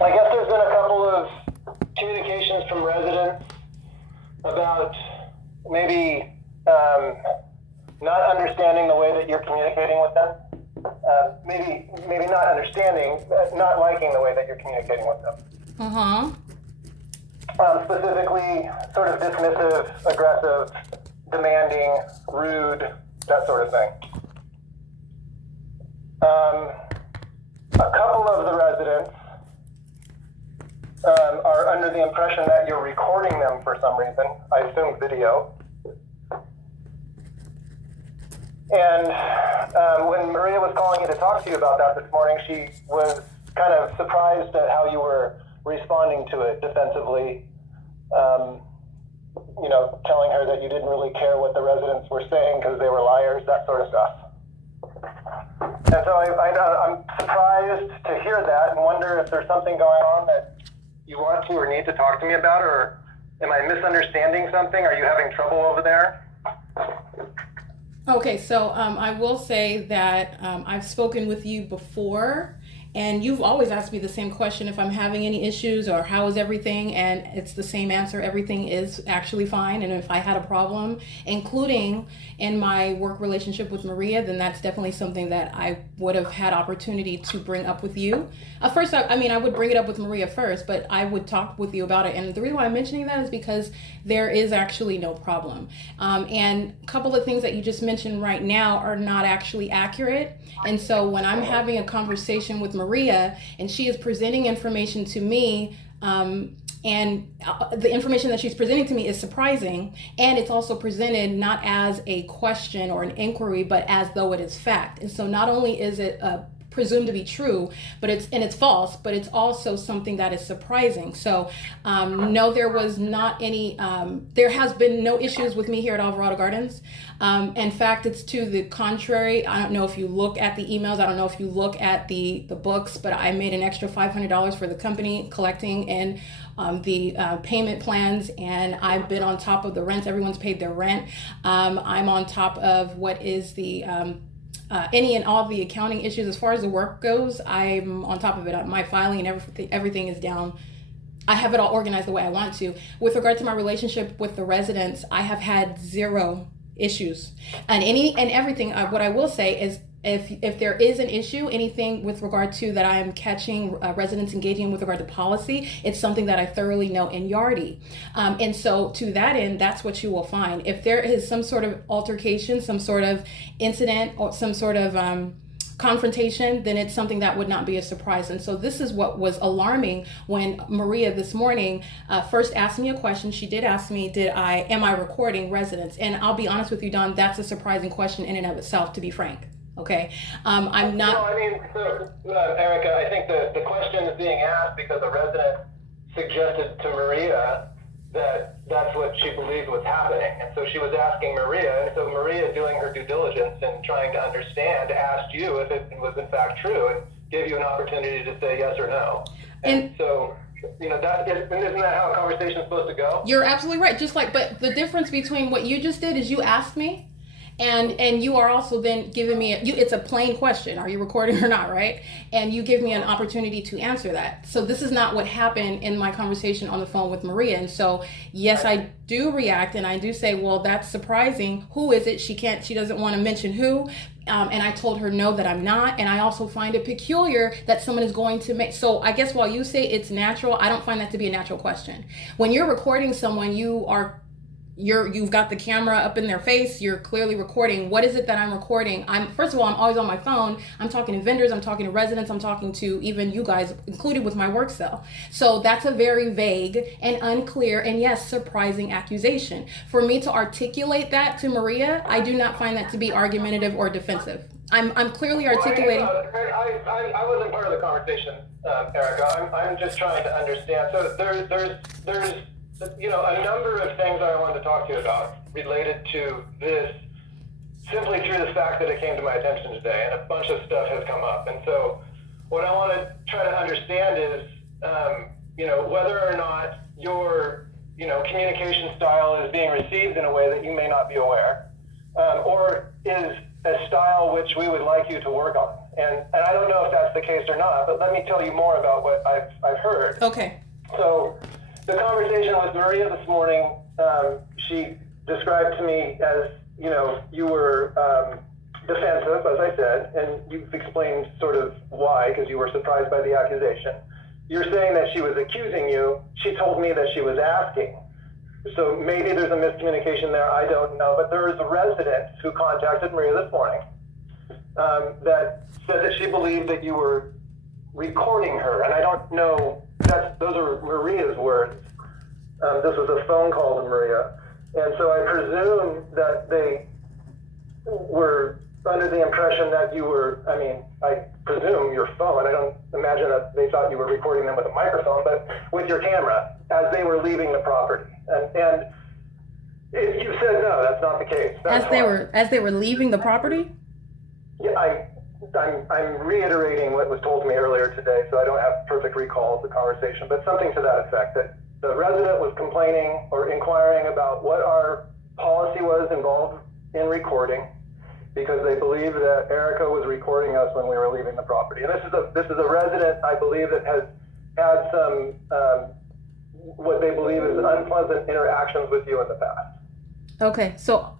I guess there's been a couple of communications from residents about maybe not understanding the way that you're communicating with them. Maybe not understanding, not liking the way that you're communicating with them. Specifically, sort of dismissive, aggressive, demanding, rude, that sort of thing. A couple of the residents are under the impression that you're recording them for some reason. I assume video. And when Maria was calling you to talk to you about that this morning, she was kind of surprised at how you were responding to it defensively. Telling her that you didn't really care what the residents were saying because they were liars, that sort of stuff. And so I'm surprised to hear that and wonder if there's something going on that you want to or need to talk to me about, or am I misunderstanding something? Are you having trouble over there? Okay, so I will say that I've spoken with you before, and you've always asked me the same question if I'm having any issues or how is everything, and it's the same answer. Everything is actually fine, and if I had a problem, including in my work relationship with Maria, then that's definitely something that I would have had opportunity to bring up with you. First, I would bring it up with Maria first, but I would talk with you about it. And the reason why I'm mentioning that is because there is actually no problem. And a couple of things that you just mentioned right now are not actually accurate. And so when I'm having a conversation with Maria and she is presenting information to me, and the information that she's presenting to me is surprising, and it's also presented not as a question or an inquiry, but as though it is fact. And so not only is it presumed to be true, but it's false, but it's also something that is surprising. So no, there was not any, there has been no issues with me here at Alvarado Gardens. In fact, it's to the contrary. I don't know if you look at the emails, I don't know if you look at the books, but I made an extra $500 for the company collecting and the payment plans, and I've been on top of the rent. Everyone's paid their rent. I'm on top of what is the any and all the accounting issues. As far as the work goes, I'm on top of it. My filing and everything is down. I have it all organized the way I want to. With regard to my relationship with the residents, I have had zero issues. And everything, what I will say is, if there is an issue, anything with regard to that I am catching residents engaging with regard to policy, it's something that I thoroughly know in Yardi. And so to that end, that's what you will find. If there is some sort of altercation, some sort of incident, or some sort of confrontation, then it's something that would not be a surprise. And so this is what was alarming when Maria this morning first asked me a question. She did ask me, am I recording residents? And I'll be honest with you, Don, that's a surprising question in and of itself, to be frank. Okay, I'm not. No, I mean, so, Erica, I think the question is being asked because a resident suggested to Maria that that's what she believed was happening. And so she was asking Maria, and so Maria, doing her due diligence and trying to understand, asked you if it was in fact true and gave you an opportunity to say yes or no. And so, isn't that how a conversation is supposed to go? You're absolutely right. But the difference between what you just did is you asked me, and you are also then giving me it's a plain question, are you recording or not, right? And you give me an opportunity to answer that. So this is not what happened in my conversation on the phone with Maria. And so yes, I do react and I do say, well, that's surprising. Who is it? She doesn't want to mention who. And I told her no, that I'm not. And I also find it peculiar that someone is going to make, so I guess while you say it's natural, I don't find that to be a natural question. When you're recording someone, you've got the camera up in their face, you're clearly recording. What is it that I'm recording? First of all, I'm always on my phone. I'm talking to vendors, I'm talking to residents, I'm talking to even you guys, included with my work cell. So that's a very vague and unclear and yes, surprising accusation. For me to articulate that to Maria, I do not find that to be argumentative or defensive. I'm clearly articulating. I wasn't part of the conversation, Erica. I'm just trying to understand. So there's a number of things I wanted to talk to you about related to this, simply through the fact that it came to my attention today, and a bunch of stuff has come up. And so what I want to try to understand is, whether or not your, communication style is being received in a way that you may not be aware, or is a style which we would like you to work on. And I don't know if that's the case or not, but let me tell you more about what I've heard. Okay. So the conversation with Maria this morning, she described to me as, you were defensive, as I said, and you've explained sort of why, because you were surprised by the accusation. You're saying that she was accusing you. She told me that she was asking. So maybe there's a miscommunication there, I don't know. But there was a resident who contacted Maria this morning that said that she believed that you were recording her. And I don't know, those are Maria's words. This was a phone call to Maria. And so I presume that they were under the impression that you were, I presume your phone, I don't imagine that they thought you were recording them with a microphone, but with your camera as they were leaving the property. And you said no, that's not the case. As they were leaving the property? Yeah, I'm reiterating what was told to me earlier today, so I don't have perfect recall of the conversation, but something to that effect, that the resident was complaining or inquiring about what our policy was involved in recording, because they believe that Erica was recording us when we were leaving the property. And this is a resident, I believe, that has had some what they believe is unpleasant interactions with you in the past. Okay, so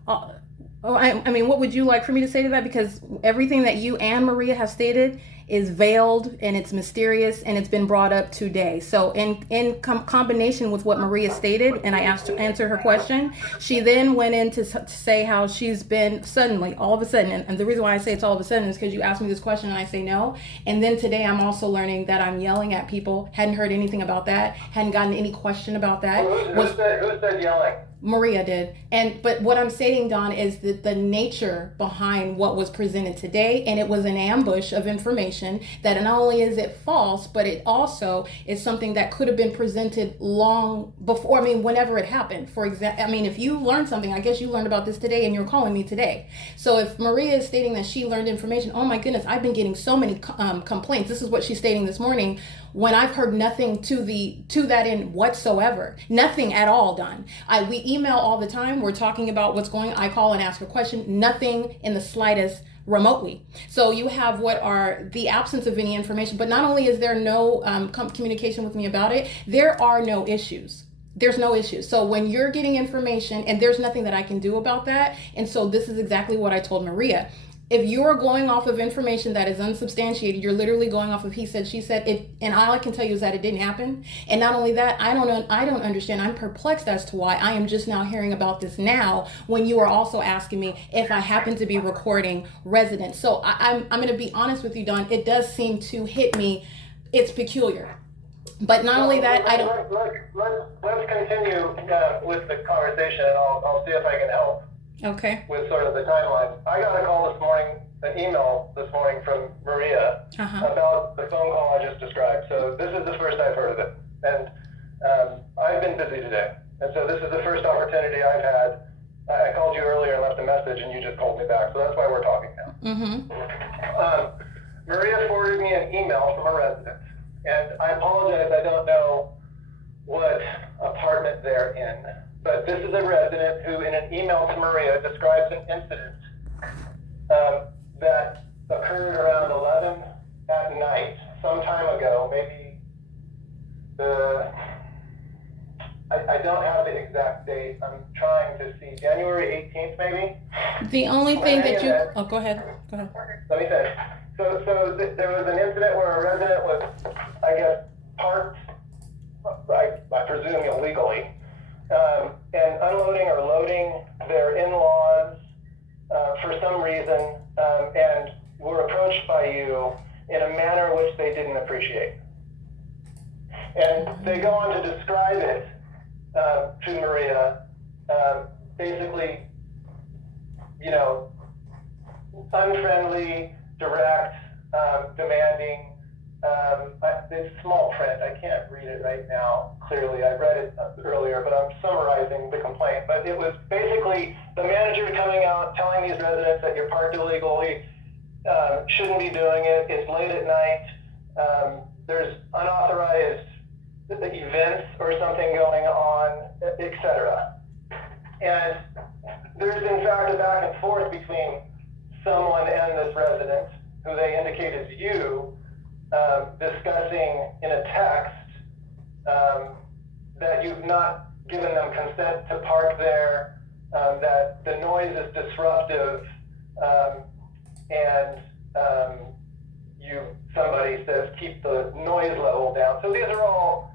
what would you like for me to say to that? Because everything that you and Maria have stated is veiled and it's mysterious and it's been brought up today. So in combination with what Maria stated, and I asked to answer her question, she then went in to say how she's been suddenly, all of a sudden, and the reason why I say it's all of a sudden is because you asked me this question and I say no. And then today I'm also learning that I'm yelling at people, hadn't heard anything about that, hadn't gotten any question about that. Who said yelling? Maria did. But what I'm saying, Don, is that the nature behind what was presented today, and it was an ambush of information that not only is it false, but it also is something that could have been presented long before, whenever it happened. For example, if you learned something, I guess you learned about this today and you're calling me today. So if Maria is stating that she learned information, oh my goodness, I've been getting so many complaints. This is what she's stating this morning, when I've heard nothing to that end whatsoever. Nothing at all, Don. We email all the time. We're talking about what's going on. I call and ask a question. Nothing in the slightest remotely. So you have what are the absence of any information, but not only is there no communication with me about it, there are no issues. There's no issues. So when you're getting information and there's nothing that I can do about that, and so this is exactly what I told Maria. If you're going off of information that is unsubstantiated, you're literally going off of he said, she said, it, and all I can tell you is that it didn't happen. And not only that, I don't understand. I'm perplexed as to why I am just now hearing about this now when you are also asking me if I happen to be recording residents. So I'm going to be honest with you, Don. It does seem to hit me. It's peculiar. But not only that, I don't. Let's continue with the conversation, and I'll see if I can help. Okay. With sort of the timeline. I got a call this morning, an email this morning from Maria about the phone call I just described. So this is the first I've heard of it. And I've been busy today. And so this is the first opportunity I've had. I called you earlier and left a message and you just called me back. So that's why we're talking now. Maria forwarded me an email from a resident. And I apologize, I don't know what apartment they're in. But this is a resident who, in an email to Maria, describes an incident that occurred around 11 at night, some time ago, maybe I don't have the exact date. I'm trying to see, January 18th, maybe? The only thing that you... Oh, go ahead. Let me finish. So there was an incident where a resident was, I guess, parked, I presume illegally, and unloading or loading their in-laws for some reason, and were approached by you in a manner which they didn't appreciate. And they go on to describe it to Maria, basically, unfriendly, direct, demanding. It's small print. I can't read it right now clearly. I read it earlier, but I'm summarizing the complaint. But it was basically the manager coming out, telling these residents that you're parked illegally, shouldn't be doing it. It's late at night. There's unauthorized events or something going on, etc. And there's in fact a back and forth between someone and this resident, who they indicate is you, discussing in a text that you've not given them consent to park there, that the noise is disruptive, and somebody says keep the noise level down. So these are all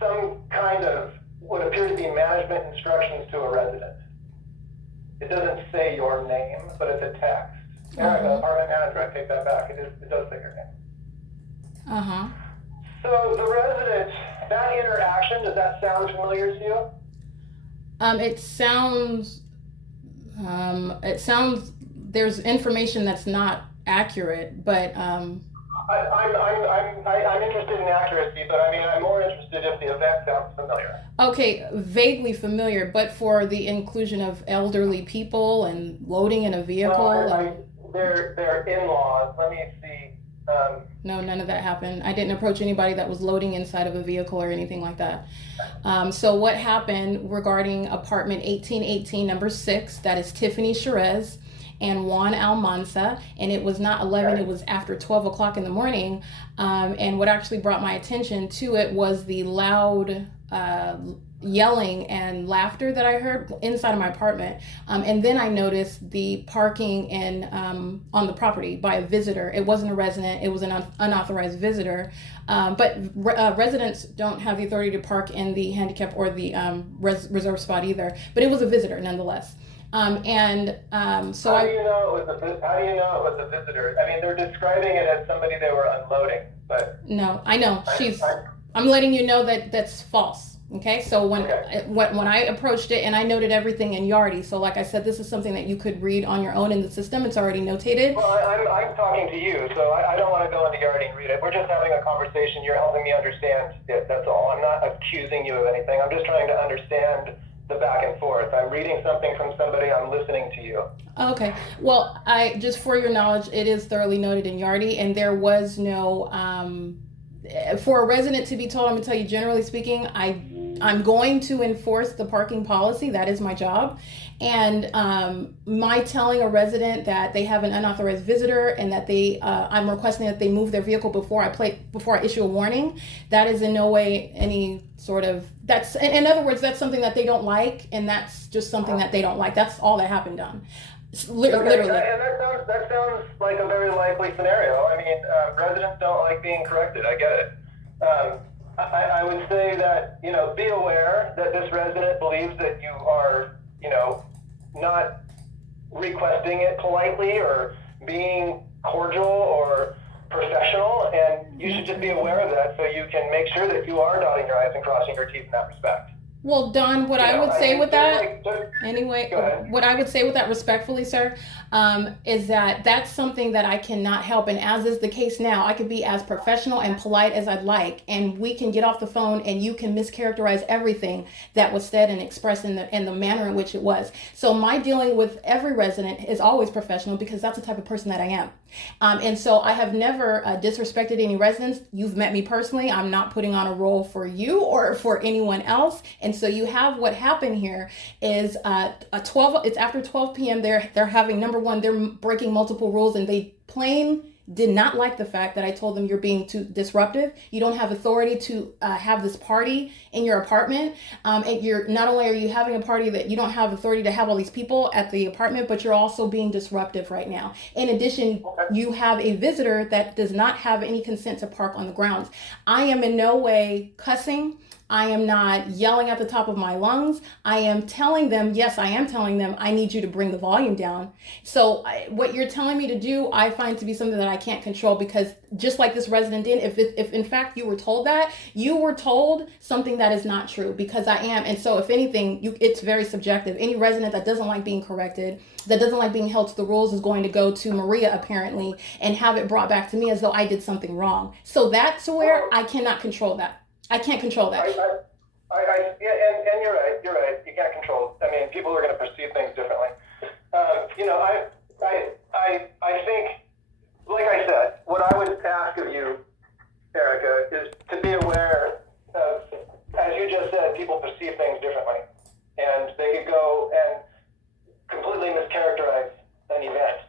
some kind of what appear to be management instructions to a resident. It doesn't say your name, but it's a text. Erica, apartment manager, I take that back. It does say your name. So the resident, that interaction, does that sound familiar to you? It sounds, there's information that's not accurate, but I'm interested in accuracy, but I mean, I'm more interested if the event sounds familiar. Okay, vaguely familiar, but for the inclusion of elderly people and loading in a vehicle. They're in-laws. Let me see. No, none of that happened. I didn't approach anybody that was loading inside of a vehicle or anything like that. So what happened regarding apartment 1818, number 6, that is Tiffany Sherez and Juan Almanza, and it was not 11, it was after 12 o'clock in the morning. And what actually brought my attention to it was the loud yelling and laughter that I heard inside of my apartment. And then I noticed the parking on the property by a visitor. It wasn't a resident, it was an unauthorized visitor. But residents don't have the authority to park in the handicap or the reserved spot either, but it was a visitor nonetheless. So how do you know it was a visitor? I mean, they're describing it as somebody they were unloading, but no, I know I'm letting you know that that's false. Okay, so when I approached it and I noted everything in Yardi, so like I said, this is something that you could read on your own in the system. It's already notated. Well, I'm talking to you, so I don't want to go into Yardi and read it. We're just having a conversation. You're helping me understand it. That's all. I'm not accusing you of anything. I'm just trying to understand the back and forth. I'm reading something from somebody. I'm listening to you. Okay. Well, just for your knowledge, it is thoroughly noted in Yardi, and there was no. For a resident to be told, I'm going to tell you, generally speaking, I'm going to enforce the parking policy. That is my job. And my telling a resident that they have an unauthorized visitor and that I'm requesting that they move their vehicle before I issue a warning, that is in no way any sort of, that's, in other words, that's something that they don't like, and that's just something that they don't like. That's all that happened done. Literally. And that sounds like a very likely scenario. I mean, residents don't like being corrected. I get it. I would say that, be aware that this resident believes that you are, not requesting it politely or being cordial or professional, and you should just be aware of that so you can make sure that you are dotting your I's and crossing your T's in that respect. Well, Don, what I would say with that, what I would say with that respectfully, sir, is that that's something that I cannot help. And as is the case now, I could be as professional and polite as I'd like, and we can get off the phone and you can mischaracterize everything that was said and expressed in the manner in which it was. So my dealing with every resident is always professional because that's the type of person that I am. And so I have never disrespected any residents. You've met me personally. I'm not putting on a role for you or for anyone else. And so you have what happened here is it's after 12 p.m. They're having, number one, they're breaking multiple rules, and they did not like the fact that I told them you're being too disruptive. You don't have authority to have this party in your apartment. And you're not only are you having a party that you don't have authority to have all these people at the apartment, but you're also being disruptive right now. In addition, you have a visitor that does not have any consent to park on the grounds. I am in no way cussing. I am not yelling at the top of my lungs. I am telling them, yes, I am telling them, I need you to bring the volume down. So what you're telling me to do, I find to be something that I can't control, because just like this resident did, if in fact you were told that, you were told something that is not true, because I am. And so if anything, it's very subjective. Any resident that doesn't like being corrected, that doesn't like being held to the rules, is going to go to Maria apparently and have it brought back to me as though I did something wrong. So that's where I cannot control that. I can't control that. Yeah, and you're right. You can't control. I mean, people are going to perceive things differently. I think, like I said, what I would ask of you, Erica, is to be aware of, as you just said, people perceive things differently, and they could go and completely mischaracterize an event.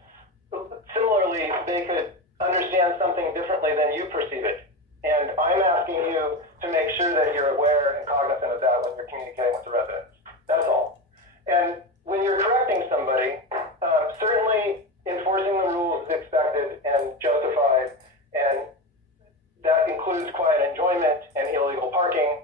Similarly, they could understand something differently than you perceive it. And I'm asking you to make sure that you're aware and cognizant of that when you're communicating with the residents. That's all. And when you're correcting somebody, certainly enforcing the rules is expected and justified, and that includes quiet enjoyment and illegal parking.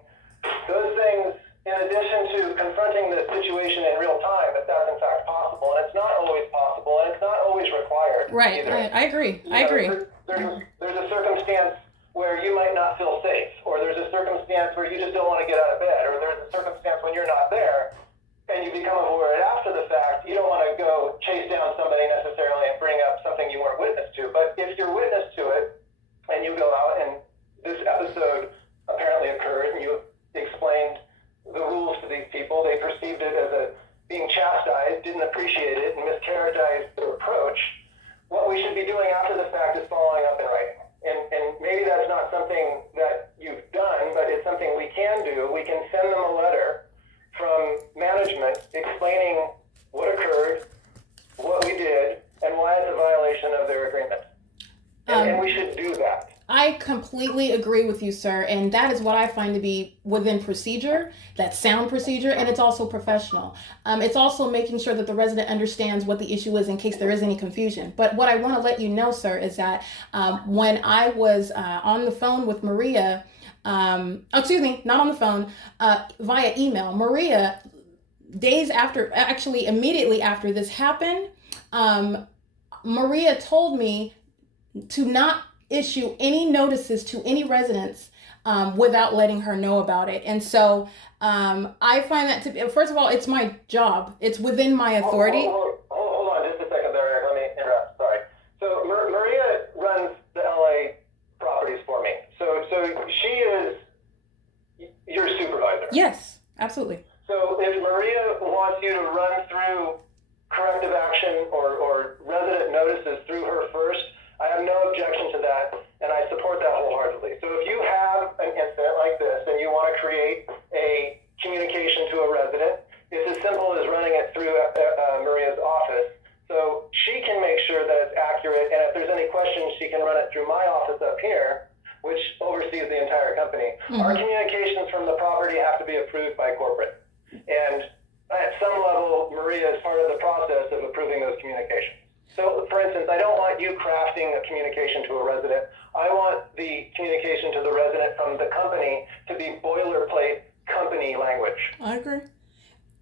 Those things, in addition to confronting the situation in real time, if that's in fact possible, and it's not always possible, and it's not always required. Right, either. I agree. I agree. There's a circumstance where you might not feel safe, or there's a circumstance where you just don't want to get out of bed, or there's a circumstance when you're not there, and you become aware after the fact. You don't want to go chase down somebody necessarily and bring up something you weren't witness to. But if you're witness to it, and you go out and this episode apparently occurred, and you explained the rules to these people, they perceived it as being chastised, didn't appreciate it, and mischaracterized their approach. What we should be doing after the fact is following up in writing. And maybe that's not something that you've done, but it's something we can do. We can send them a letter from management explaining what occurred, what we did, and why it's a violation of their agreement. And we should do that. I completely agree with you, sir. And that is what I find to be within procedure, that sound procedure, and it's also professional. It's also making sure that the resident understands what the issue is in case there is any confusion. But what I want to let you know, sir, is that when I was on the phone with Maria, excuse me, not on the phone, via email, Maria, days after, actually immediately after this happened, Maria told me to not issue any notices to any residents without letting her know about it. And so I find that to be, first of all, it's my job. It's within my authority. Hold on just a second there, Eric. Let me interrupt. Sorry. So Maria runs the LA properties for me. So she is your supervisor. Yes, absolutely. So if Maria wants you to run through corrective action or resident notices through her first, I have no objection to that, and I support that wholeheartedly. So if you have an incident like this and you want to create a communication to a resident, it's as simple as running it through Maria's office. So she can make sure that it's accurate, and if there's any questions, she can run it through my office up here, which oversees the entire company. Mm-hmm. Our communications from the property have to be approved by corporate. And at some level, Maria is part of the process of approving those communications. So, for instance, I don't want you crafting a communication to a resident. I want the communication to the resident from the company to be boilerplate company language. I agree.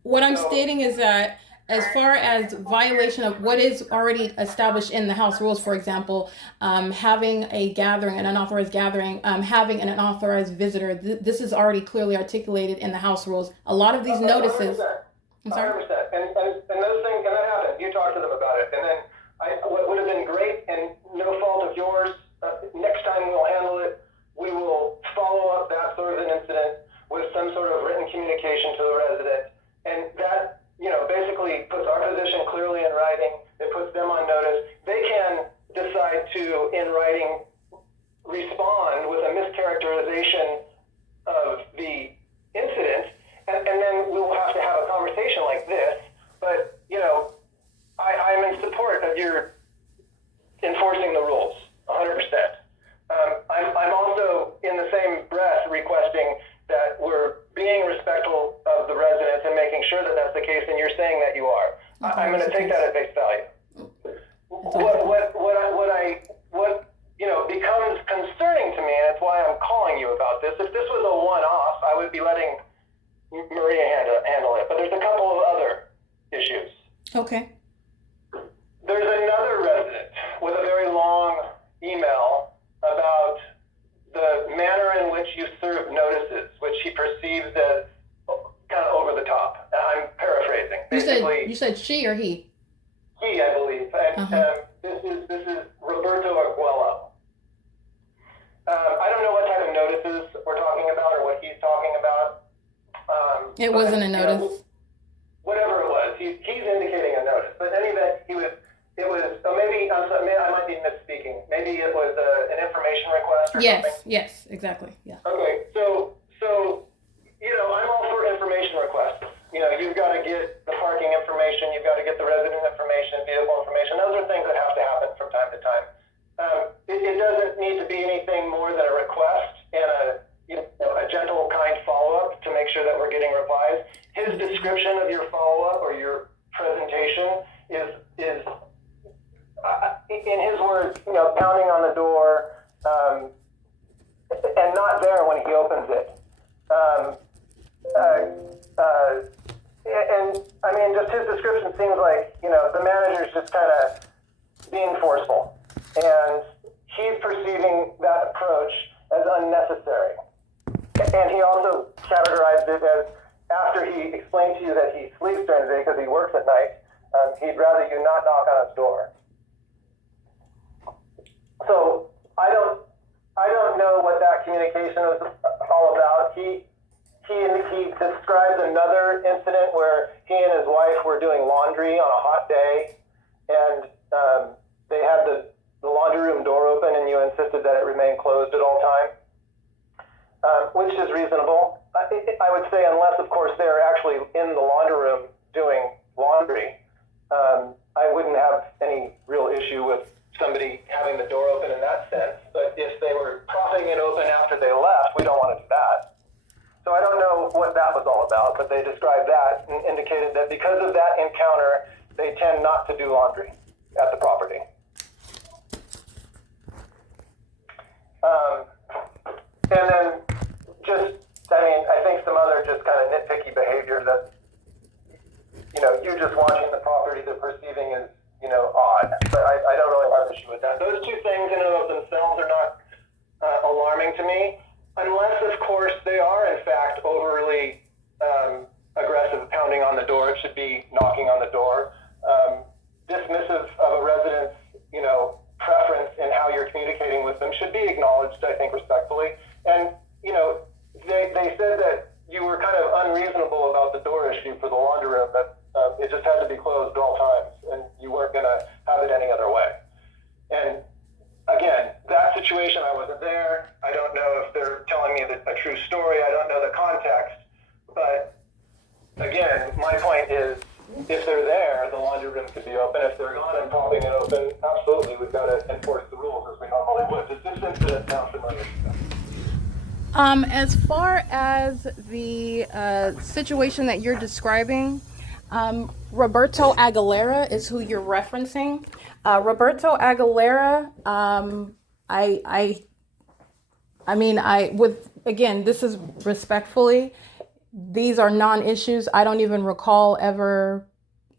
What I'm stating is that as far as violation of what is already established in the house rules, for example, having a gathering, an unauthorized gathering, having an unauthorized visitor, this is already clearly articulated in the house rules. A lot of these notices... 100%. I'm sorry? 100%. And those things, and that happened. You talked to them about it. And then what would have been great, and no fault of yours, next time we'll handle it, we will follow up that sort of an incident with some sort of written communication to the resident. And that, basically puts our position clearly in writing. It puts them on notice. They can decide to, in writing, respond with a mischaracterization of the incident, and then we'll have to have a conversation like this. But, I'm in support of your enforcing the rules, 100%. I'm also, in the same breath, requesting that we're being respectful of the residents and making sure that that's the case, and you're saying that you are. I'm going to take that at face value. What becomes concerning to me, and that's why I'm calling you about this, if this was a one-off, I would be letting Maria handle it. But there's a couple of other issues. Okay. There's another resident with a very long email about the manner in which you serve notices, which he perceives as kind of over the top. I'm paraphrasing. You said she or he? He, I believe. And this is Roberto Aguelo. I don't know what type of notices we're talking about or what he's talking about. It wasn't a notice. Whatever it was, he's indicating a notice. But in any event, maybe I might be misspeaking. Maybe it was an information request or something. Yes, exactly. Yeah. Okay, so I'm all for information requests. You've got to get the parking information, you've got to get the resident information, vehicle information. Those are things that have to happen from time to time. It doesn't need to be anything more than a request and a gentle, kind guys. His description of your follow-up or your presentation is in his words, pounding on the door, and not there when he opens it. And I mean, just his description seems like, the manager's just kind of being forceful. And he's perceiving that approach as unnecessary. And he also categorized it as, after he explained to you that he sleeps during the day because he works at night, he'd rather you not knock on his door. So I don't know what that communication was all about. He described another incident where he and his wife were doing laundry on a hot day, and they had the laundry room door open, and you insisted that it remain closed at all times, which is reasonable. I would say, unless, of course, they're actually in the laundry room doing laundry, I wouldn't have any real issue with somebody having the door open in that sense. But if they were propping it open after they left, we don't want to do that. So I don't know what that was all about, but they described that and indicated that because of that encounter, they tend not to do laundry at the property. And then I think some other just kind of nitpicky behavior that, you just watching the property, the perceiving is, odd. But I don't really have an issue with that. Those two things in and of themselves are not alarming to me, unless, of course, they are, in fact, overly aggressive, pounding on the door. It should be knocking on the door. Dismissive of a resident's, preference in how you're communicating with them should be acknowledged, I think, respectfully. And, they said that you were kind of unreasonable about the door issue for the laundry room, that it just had to be closed at all times, and you weren't going to have it any other way. And again, that situation, I wasn't there. I don't know if they're telling me a true story. I don't know the context. But again, my point is, if they're there, the laundry room could be open. If they're gone and propping it open, absolutely, we've got to enforce the rules as we normally would. Does this incident sound familiar? As far as the situation that you're describing, Roberto Aguilera is who you're referencing. Roberto Aguilera, again, this is respectfully, these are non-issues. I don't even recall ever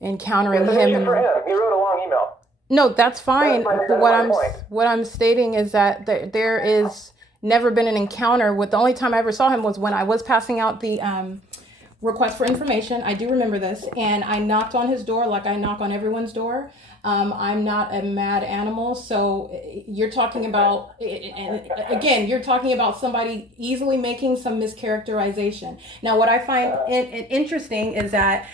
encountering him. For him. He wrote a long email. No, that's fine. That's my point. What I'm stating is that there is never been an encounter with, the only time I ever saw him was when I was passing out the request for information. I do remember this, and I knocked on his door like I knock on everyone's door. I'm not a mad animal, so you're talking about, and again, you're talking about somebody easily making some mischaracterization. Now, what I find interesting is that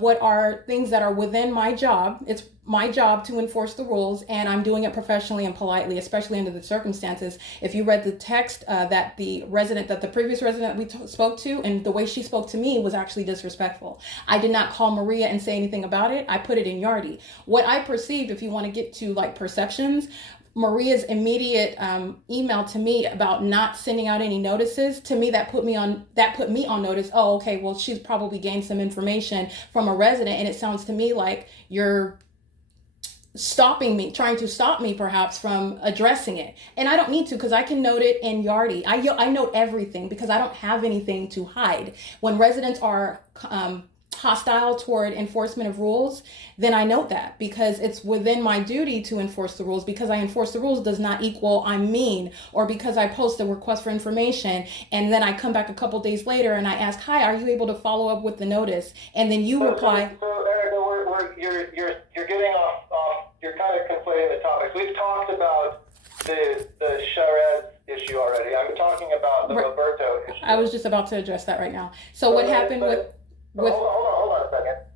what are things that are within my job. It's my job to enforce the rules, and I'm doing it professionally and politely, especially under the circumstances. If you read the text that the previous resident we spoke to, and the way she spoke to me was actually disrespectful. I did not call Maria and say anything about it. I put it in Yardy. What I perceived, if you want to get to like perceptions, Maria's immediate email to me about not sending out any notices, to me that put me on notice. Oh, okay, well, she's probably gained some information from a resident, and it sounds to me like you're trying to stop me perhaps from addressing it. And I don't need to, because I can note it in Yardy. I note everything because I don't have anything to hide. When residents are hostile toward enforcement of rules, then I note that, because it's within my duty to enforce the rules. Because I enforce the rules does not equal I'm mean, or because I post a request for information and then I come back a couple days later and I ask, hi, are you able to follow up with the notice? And then you reply. So Erica, you're getting off. You're kind of conflating the topics. We've talked about the Charez issue already. I'm talking about the Roberto issue. I was just about to address that right now. So what happened with hold on a second.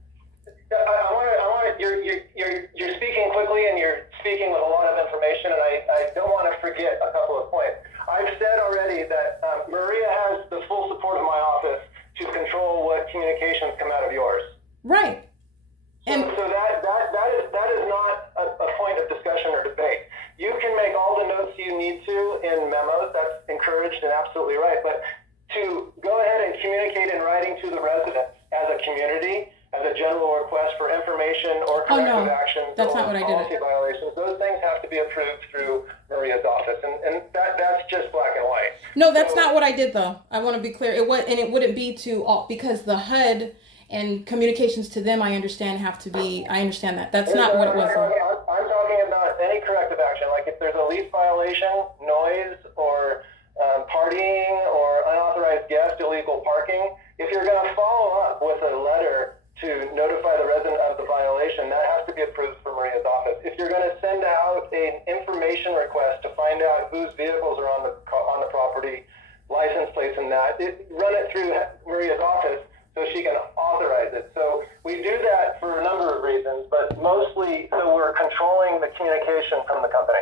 I want you're speaking quickly and you're speaking with a lot of information, and I don't want to forget a couple of points. I've said already that Maria has the full support of my office to control what communications come out of yours. Right. And so that is not a point of discussion or debate. You can make all the notes you need to in memos. That's encouraged and absolutely right. But to go ahead and communicate in writing writing to the residents as a community, as a general request for information or corrective actions that's or not what I did. policy violations, those things have to be approved through Maria's office, and that's just black and white. No, that's not what I did, though. I want to be clear. It wouldn't be to all, because the HUD and communications to them, I understand, have to be. I understand that. That's not what it was. I'm talking about any corrective action, like if there's a lease violation, noise, or partying, or unauthorized guest, illegal parking. If you're going to follow up with a letter to notify the resident of the violation, that has to be approved from Maria's office. If you're going to send out an information request to find out whose vehicles are on the property, license plates and that, run it through Maria's office so she can authorize it. So we do that for a number of reasons, but mostly so we're controlling the communication from the company.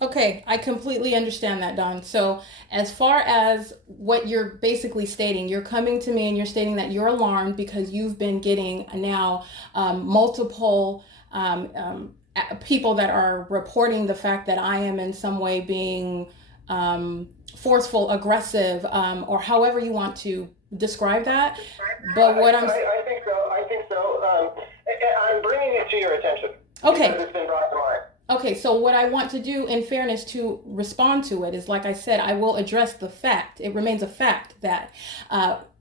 Okay, I completely understand that, Don. So as far as what you're basically stating, you're coming to me and you're stating that you're alarmed because you've been getting now multiple people that are reporting the fact that I am in some way being forceful, aggressive, or however you want to describe that. But what I think so. I'm bringing it to your attention. Okay. Because it's been brought to mind. Okay, so what I want to do, in fairness, to respond to it is, like I said, I will address the fact. It remains a fact that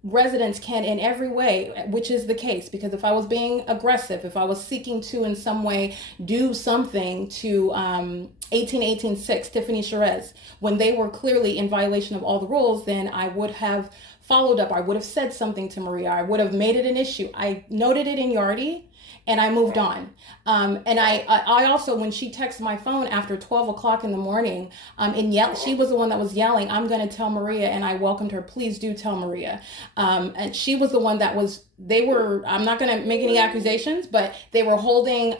residents can, in every way, which is the case, because if I was being aggressive, if I was seeking to in some way do something to 1818-6 Tiffany Sherez, when they were clearly in violation of all the rules, then I would have followed up. I would have said something to Maria. I would have made it an issue. I noted it in Yardi. And I moved on. And I also, when she texted my phone after 12 o'clock in the morning, she was the one that was yelling, "I'm going to tell Maria," and I welcomed her, "Please do tell Maria." And she was the one that was, I'm not going to make any accusations, but they were holding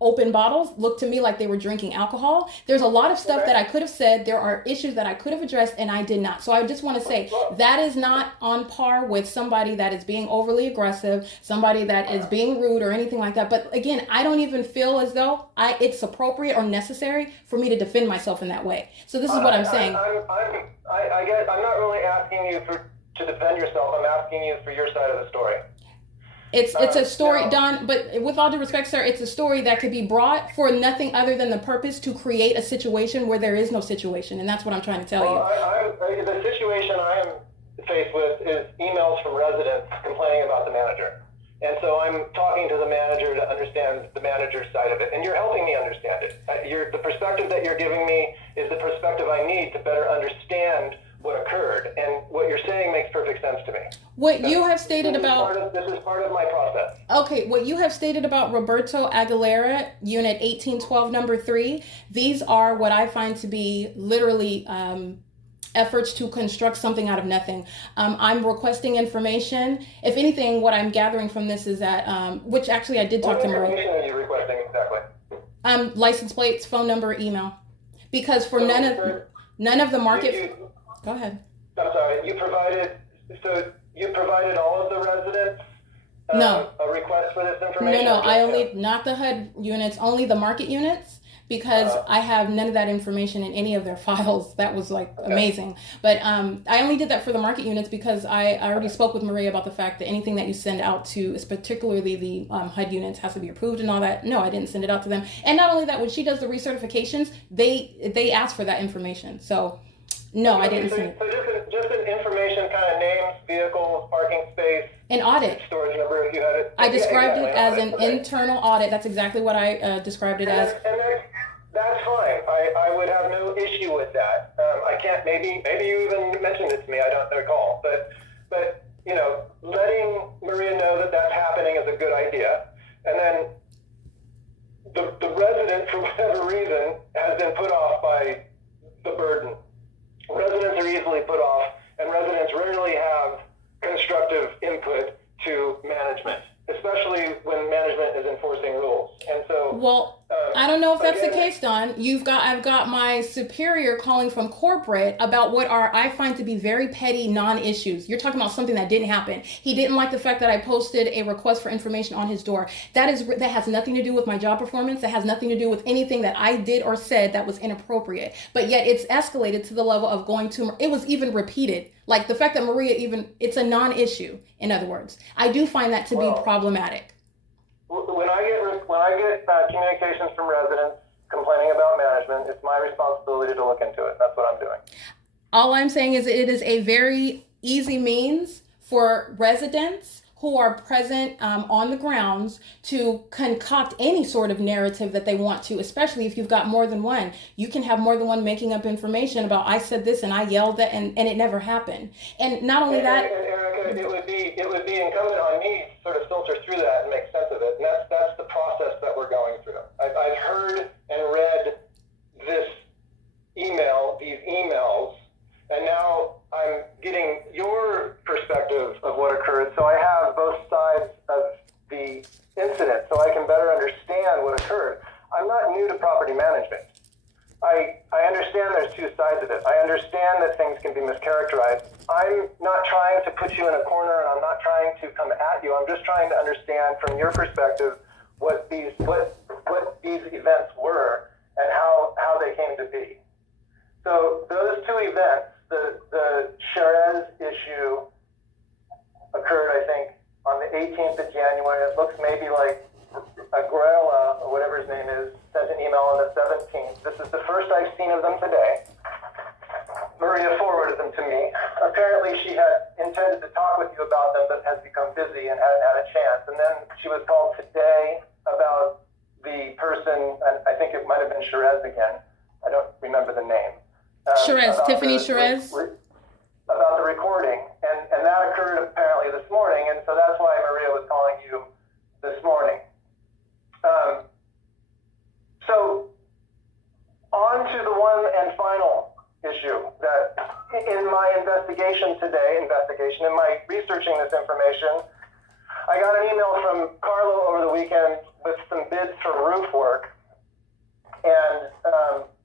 open bottles, looked to me like they were drinking alcohol. There's a lot of stuff that I could have said. There are issues that I could have addressed, and I did not. So I just want to say that is not on par with somebody that is being overly aggressive, somebody that is being rude or anything like that. But again, I don't even feel as though it's appropriate or necessary for me to defend myself in that way. So this is what I'm saying. I guess I'm not really asking you to defend yourself. I'm asking you for your side of the story. It's a story, Don, but with all due respect, sir, it's a story that could be brought for nothing other than the purpose to create a situation where there is no situation, and that's what I'm trying to tell you. The situation I am faced with is emails from residents complaining about the manager. And so I'm talking to the manager to understand the manager's side of it, and you're helping me understand it. The perspective that you're giving me is the perspective I need to better understand what occurred, and what you're saying makes perfect sense to me. What you have stated about... This is part of my process. Okay, what you have stated about Roberto Aguilera, Unit 1812, number 3, these are what I find to be literally efforts to construct something out of nothing. I'm requesting information. If anything, what I'm gathering from this is that, which actually I did talk to Maria. What information are you requesting exactly? License plates, phone number, email. Because for none of the market... Go ahead. I'm sorry. You provided all of the residents no. a request for this information? No. I only, not the HUD units, only the market units, because I have none of that information in any of their files. That was amazing. But I only did that for the market units because I already spoke with Maria about the fact that anything that you send out to, is particularly the HUD units, has to be approved and all that. No, I didn't send it out to them. And not only that, when she does the recertifications, they ask for that information. So no, I didn't send it. So just an information, kind of names, vehicles, parking space. An audit. Storage number, if you had it. I described it as an internal audit. That's exactly what I described it as. And that's fine. I would have no issue with that. I can't, maybe you even mentioned it to me, I don't recall. But letting Maria know that that's happening is a good idea. And then the resident, for whatever reason, has been put off by the burden. Residents are easily put off, and residents rarely have constructive input to management, especially when management is enforcing rules. And so, well, I don't know if that's the case, Don, I've got my superior calling from corporate about what are I find to be very petty non-issues. You're talking about something that didn't happen. He didn't like the fact that I posted a request for information on his door. That has nothing to do with my job performance. That has nothing to do with anything that I did or said that was inappropriate. But yet it's escalated to the level of going to, it was even repeated. Like the fact that Maria it's a non-issue, in other words. I do find that to be problematic. When I get communications from residents complaining about management, it's my responsibility to look into it. That's what I'm doing. All I'm saying is it is a very easy means for residents who are present on the grounds to concoct any sort of narrative that they want to, especially if you've got more than one. You can have more than one making up information about I said this and I yelled that and it never happened. And not only that, and Erica, it would be incumbent on me to sort of filter through that and make sense of it. And that's the process that we're going through. I've heard and read these emails, and now I'm getting your perspective of what occurred, so I have both sides of the incident, so I can better understand what occurred. I'm not new to property management. I understand there's two sides of it. I understand that things can be mischaracterized. I'm not trying to put you in a corner, and I'm not trying to come at you. I'm just trying to understand from your perspective what these events were and how they came to be. So those two events, the Sherez issue occurred, I think, on the 18th of January. It looks maybe like Agrella, or whatever his name is, sent an email on the 17th. This is the first I've seen of them today. Maria forwarded them to me. Apparently she had intended to talk with you about them, but has become busy and hadn't had a chance. And then she was called today about the person, and I think it might have been Sherez again. I don't remember the name. Sherez, Tiffany Sherez? About the recording. And that occurred apparently this morning, and so that's why Maria was calling you this morning. So on to the one and final issue that in my in my researching this information, I got an email from Carlo over the weekend with some bids for roof work. And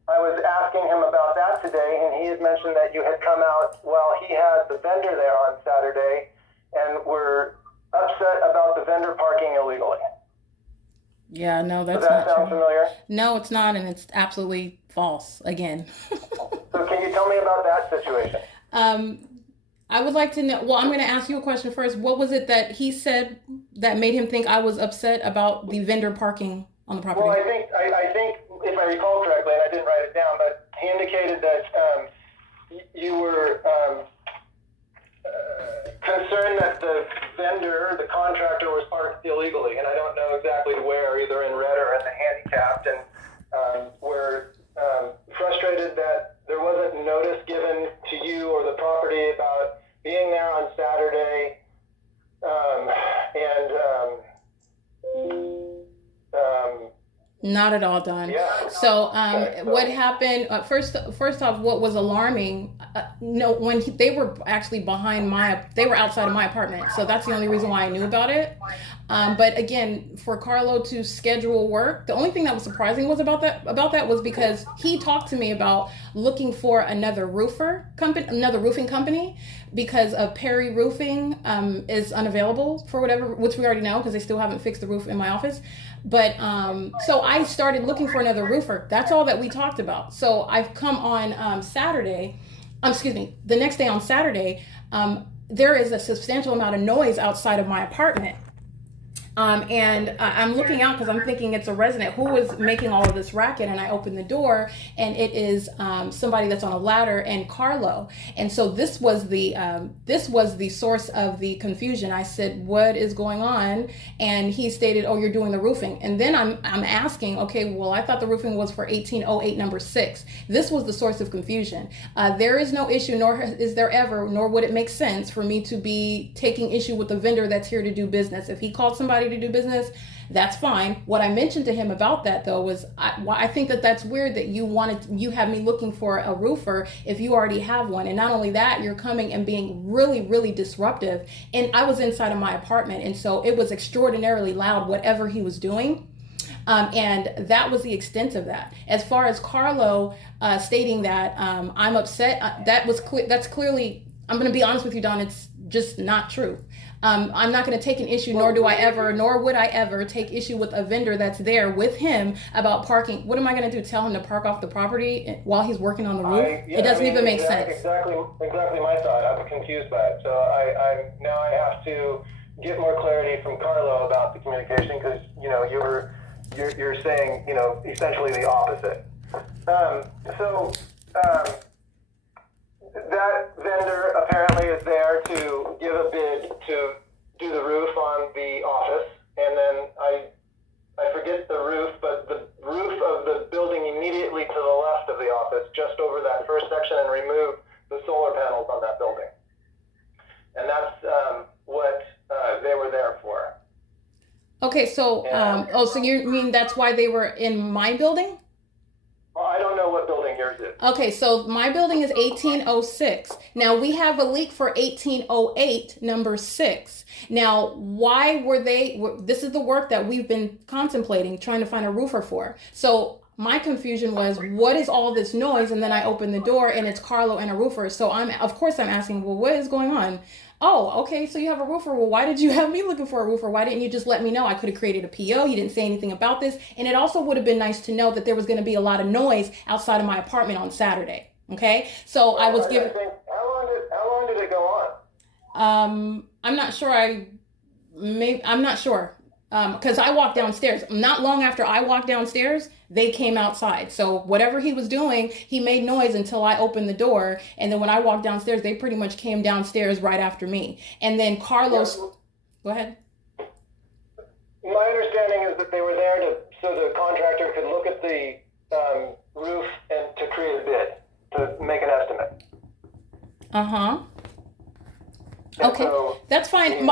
I was asking him about that today, and he had mentioned that you had come out while he had the vendor there on Saturday and were upset about the vendor parking illegally. Yeah, no, that's Does that not sound true. familiar? No, it's not, and it's absolutely false again. So can you tell me about that situation? I would like to know, well, I'm going to ask you a question first. What was it that he said that made him think I was upset about the vendor parking on the property? Well, I think if I recall correctly, and I didn't write it down, but he indicated that you were concerned that the vendor, the contractor, was parked illegally, and I don't know exactly where, either in red or in the handicapped, and were frustrated that there wasn't notice given to you or the property about being there on Saturday, Not at all, Don. Yeah. So, Okay, so what happened? First off, what was alarming? When they were actually they were outside of my apartment. So that's the only reason why I knew about it. But again, for Carlo to schedule work, the only thing that was surprising was about that was because he talked to me about looking for another roofing company, because of Perry Roofing is unavailable for whatever, which we already know because they still haven't fixed the roof in my office. But so I started looking for another roofer. That's all that we talked about. So I've come on the next day on Saturday, there is a substantial amount of noise outside of my apartment. And I'm looking out because I'm thinking it's a resident who is making all of this racket, and I open the door and it is somebody that's on a ladder and Carlo. And so this was the source of the confusion. I said, "What is going on?" And he stated, "Oh, you're doing the roofing." And then I'm asking, "Okay, well, I thought the roofing was for 1808 number 6. This was the source of confusion. There is no issue, nor is there ever, nor would it make sense for me to be taking issue with the vendor that's here to do business. If he called somebody to do business, that's fine." What I mentioned to him about that, though, was I think that's weird that you have me looking for a roofer if you already have one. And not only that, you're coming and being really, really disruptive. And I was inside of my apartment, and so it was extraordinarily loud, whatever he was doing. And that was the extent of that. As far as Carlo stating that I'm upset, that's clearly, I'm going to be honest with you, Don, it's just not true. I'm not going to take an issue, nor would I ever take issue with a vendor that's there with him about parking. What am I going to do? Tell him to park off the property while he's working on the roof? It doesn't even make sense. Exactly my thought. I'm confused by it. So now I have to get more clarity from Carlo about the communication, because you're saying essentially the opposite. That vendor apparently is there to give a bid to do the roof on the office, and then I forget the roof, but the roof of the building immediately to the left of the office, just over that first section, and remove the solar panels on that building. And that's what they were there for. Okay, so so you mean that's why they were in my building? Well, I don't know what building yours is. Okay, so my building is 1806. Now we have a leak for 1808, number 6. Now, why were they? This is the work that we've been contemplating, trying to find a roofer for. So my confusion was, what is all this noise? And then I open the door and it's Carlo and a roofer. So of course I'm asking, well, what is going on? Oh, okay, so you have a roofer. Well, why did you have me looking for a roofer? Why didn't you just let me know? I could have created a PO. You didn't say anything about this. And it also would have been nice to know that there was going to be a lot of noise outside of my apartment on Saturday. Okay, so I was given. How long did it go on? I'm not sure. I'm not sure. Because I walked downstairs. Not long after I walked downstairs, they came outside. So whatever he was doing, he made noise until I opened the door. And then when I walked downstairs, they pretty much came downstairs right after me. And then Carlos, go ahead. My understanding is that they were there so the contractor could look at the roof and to create a bid, to make an estimate. Uh-huh. Okay, that's fine.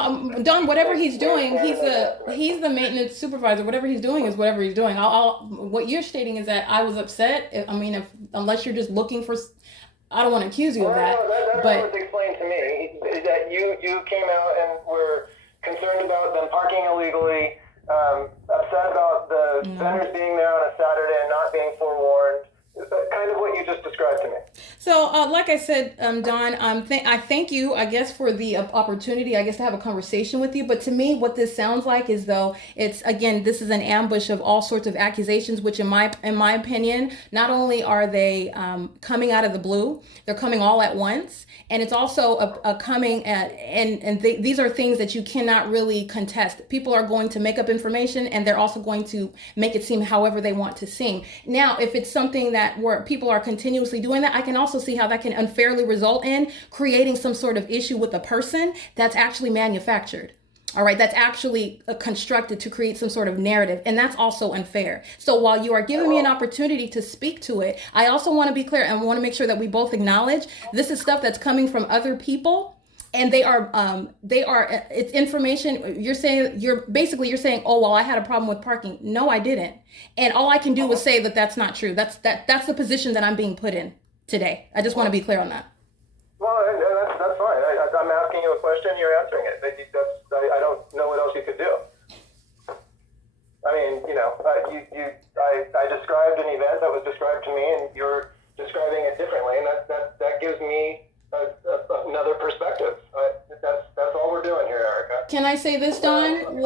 Don, whatever he's doing, he's the maintenance supervisor. Whatever he's doing is whatever he's doing. What you're stating is that I was upset. I mean, unless you're just looking for, I don't want to accuse you of that. That's what was explained to me, is that you came out and were concerned about them parking illegally, upset about the vendors being there on a Saturday and not being forewarned. Kind of what you just described to me. So, like I said, Don, I thank you, I guess, for the opportunity, I guess, to have a conversation with you. But to me, what this sounds like is though this is an ambush of all sorts of accusations, which in my opinion, not only are they coming out of the blue, they're coming all at once. And it's also a coming at, these are things that you cannot really contest. People are going to make up information, and they're also going to make it seem however they want to seem. Now, if it's something that where people are continuously doing that, I can also see how that can unfairly result in creating some sort of issue with a person that's actually manufactured. All right, that's actually constructed to create some sort of narrative, and that's also unfair. So while you are giving me an opportunity to speak to it, I also want to be clear and want to make sure that we both acknowledge this is stuff that's coming from other people, and it's information. You're saying, oh, well, I had a problem with parking. No, I didn't. And all I can do is say that that's not true. That's the position that I'm being put in today. I just want to be clear on that. Well, that's fine. I'm asking you a question. You're answering it. I don't know what else you could do. I mean, I described an event that was described to me, and you're describing it differently, and that gives me another perspective. That's all we're doing here, Erica. Can I say this, Don? I'm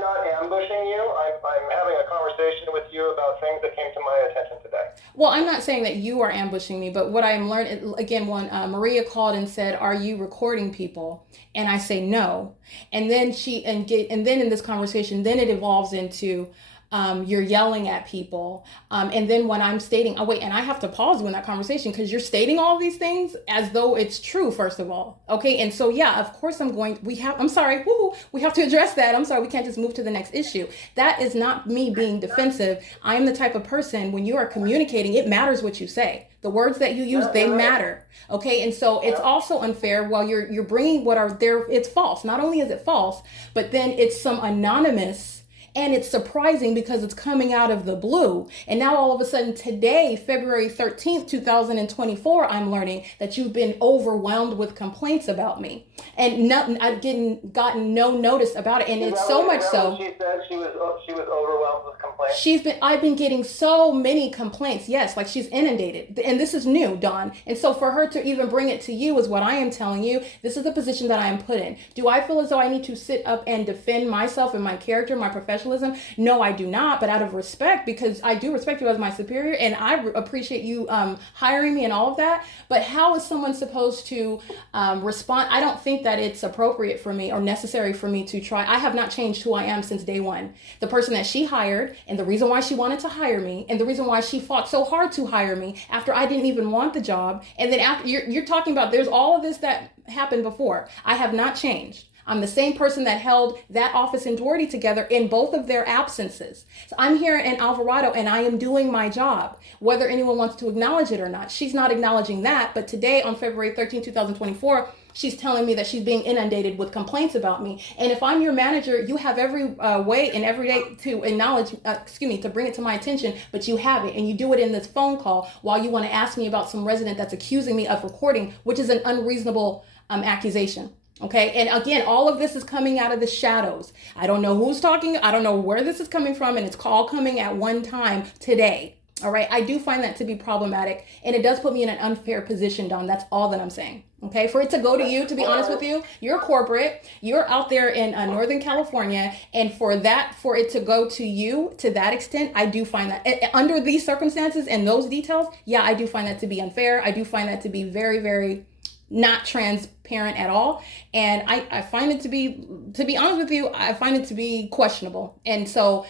not ambushing you. I'm having a conversation with you about things that came to my attention today. Well, I'm not saying that you are ambushing me, but what I'm learning, again, when Maria called and said, are you recording people? And I say no. And then then in this conversation, then it evolves into, you're yelling at people. And then when I'm stating, and I have to pause you in that conversation because you're stating all these things as though it's true, first of all. Okay. And so, yeah, of course we have to address that. I'm sorry. We can't just move to the next issue. That is not me being defensive. I am the type of person, when you are communicating, it matters what you say. The words that you use, they matter. Okay. And so it's also unfair while you're bringing what are there. It's false. Not only is it false, but then it's some anonymous. And it's surprising because it's coming out of the blue. And now all of a sudden today, February 13th, 2024, I'm learning that you've been overwhelmed with complaints about me. and I've gotten no notice about it, and it's so much so. She said she was overwhelmed with complaints. I've been getting so many complaints. Yes, like she's inundated, and this is new, Dawn. And so for her to even bring it to you is what I am telling you. This is the position that I am put in. Do I feel as though I need to sit up and defend myself and my character, my professionalism? No, I do not. But out of respect, because I do respect you as my superior, and I appreciate you hiring me and all of that. But how is someone supposed to respond? I don't think that it's appropriate for me or necessary for me to try. I have not changed who I am since day one. The person that she hired, and the reason why she wanted to hire me, and the reason why she fought so hard to hire me after I didn't even want the job. And then after you're talking about there's all of this that happened before. I have not changed. I'm the same person that held that office and Doherty together in both of their absences. So I'm here in Alvarado and I am doing my job, whether anyone wants to acknowledge it or not. She's not acknowledging that. But today on February 13, 2024, she's telling me that she's being inundated with complaints about me. And if I'm your manager, you have every way and every day to acknowledge, to bring it to my attention, but you haven't. And you do it in this phone call while you want to ask me about some resident that's accusing me of recording, which is an unreasonable accusation. Okay. And again, all of this is coming out of the shadows. I don't know who's talking. I don't know where this is coming from. And it's all coming at one time today. All right. I do find that to be problematic. And it does put me in an unfair position, Don. That's all that I'm saying. Okay. For it to go to you, to be honest with you, you're corporate. You're out there in Northern California. And for it to go to you to that extent, I do find that under these circumstances and those details, yeah, I do find that to be unfair. I do find that to be very, very not transparent at all. And I find it to be honest with you, I find it to be questionable. And so,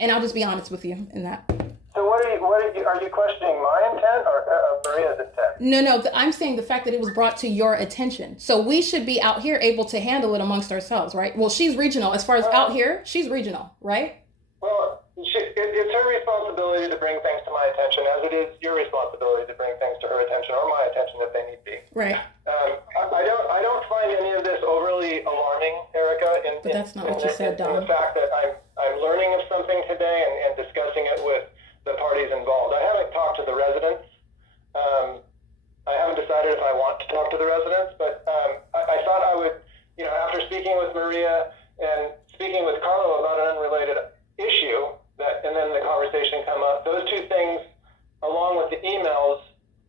and I'll just be honest with you in that. So are you questioning my intent or Maria's intent? No, I'm saying the fact that it was brought to your attention. So we should be out here able to handle it amongst ourselves, right? Well, she's regional. As far as out here, she's regional, right? Well, it's her responsibility to bring things to my attention, as it is your responsibility to bring things to her attention or my attention if they need be. Right. I don't find any of this overly alarming, Erica. But that's not what you said, Don. In the fact that I'm learning of something today and discussing it with the parties involved. I haven't talked to the residents. I haven't decided if I want to talk to the residents, but I thought I would, after speaking with Maria and speaking with Carlo about an unrelated issue, and then the conversation come up, those two things, along with the emails,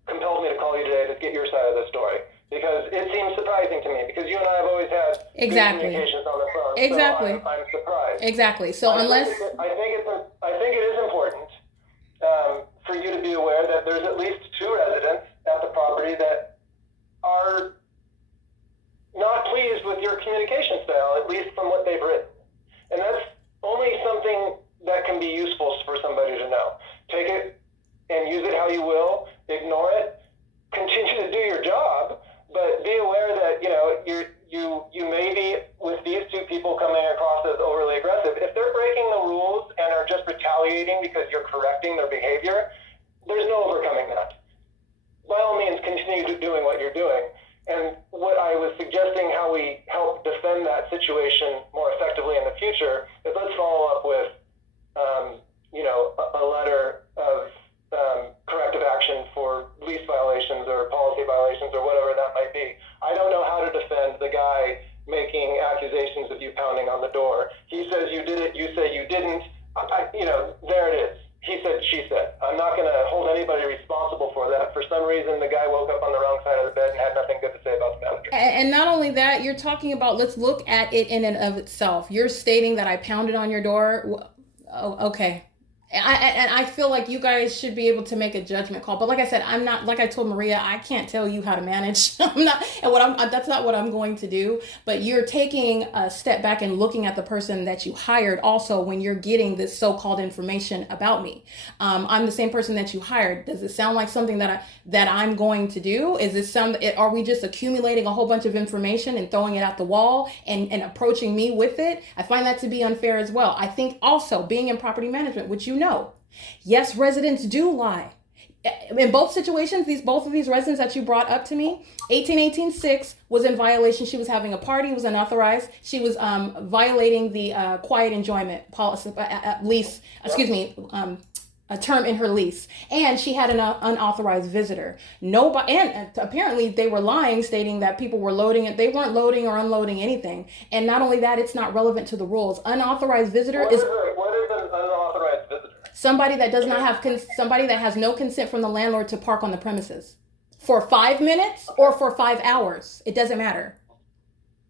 compelled me to call you today to get your side of the story. Because it seems surprising to me, because you and I have always had communications on the phone. Exactly. So I'm surprised. Exactly. So I think it is important for you to be aware that there's at least two residents at the property that are not pleased with your communication style, at least from what they've written. And that's only something that can be useful for somebody to know. Take it and use it how you will, ignore it, continue to do your job, but be aware that, you may be, with these two people coming across as overly aggressive, if they're breaking the rules and are just retaliating because you're correcting their behavior, there's no overcoming that. By all means, continue doing what you're doing. And what I was suggesting, how we help defend that situation more effectively in the future, is let's follow up with, a letter of corrective action for lease violations or policy violations or whatever that might be. I don't know how to defend the guy making accusations of you pounding on the door. He says you did it, you say you didn't. There it is. He said, she said. I'm not going to hold anybody responsible for that. For some reason, the guy woke up on the wrong side of the bed and had nothing good to say about the manager. And not only that, you're talking about, let's look at it in and of itself. You're stating that I pounded on your door. Oh, okay. And I feel like you guys should be able to make a judgment call. But like I said, I'm not, like I told Maria, I can't tell you how to manage. That's not what I'm going to do. But you're taking a step back and looking at the person that you hired also when you're getting this so-called information about me. I'm the same person that you hired. Does it sound like something that I'm going to do? Is this are we just accumulating a whole bunch of information and throwing it at the wall and approaching me with it? I find that to be unfair as well. I think also being in property management, which yes, residents do lie. In both situations, both of these residents that you brought up to me, 1818-6 was in violation. She was having a party, it was unauthorized. She was violating the quiet enjoyment policy, a term in her lease, and she had an unauthorized visitor. Nobody, and apparently they were lying, stating that people were loading it. They weren't loading or unloading anything. And not only that, it's not relevant to the rules. Unauthorized visitor what is an unauthorized visitor? Somebody that does not have somebody that has no consent from the landlord to park on the premises for 5 minutes or for 5 hours. It doesn't matter.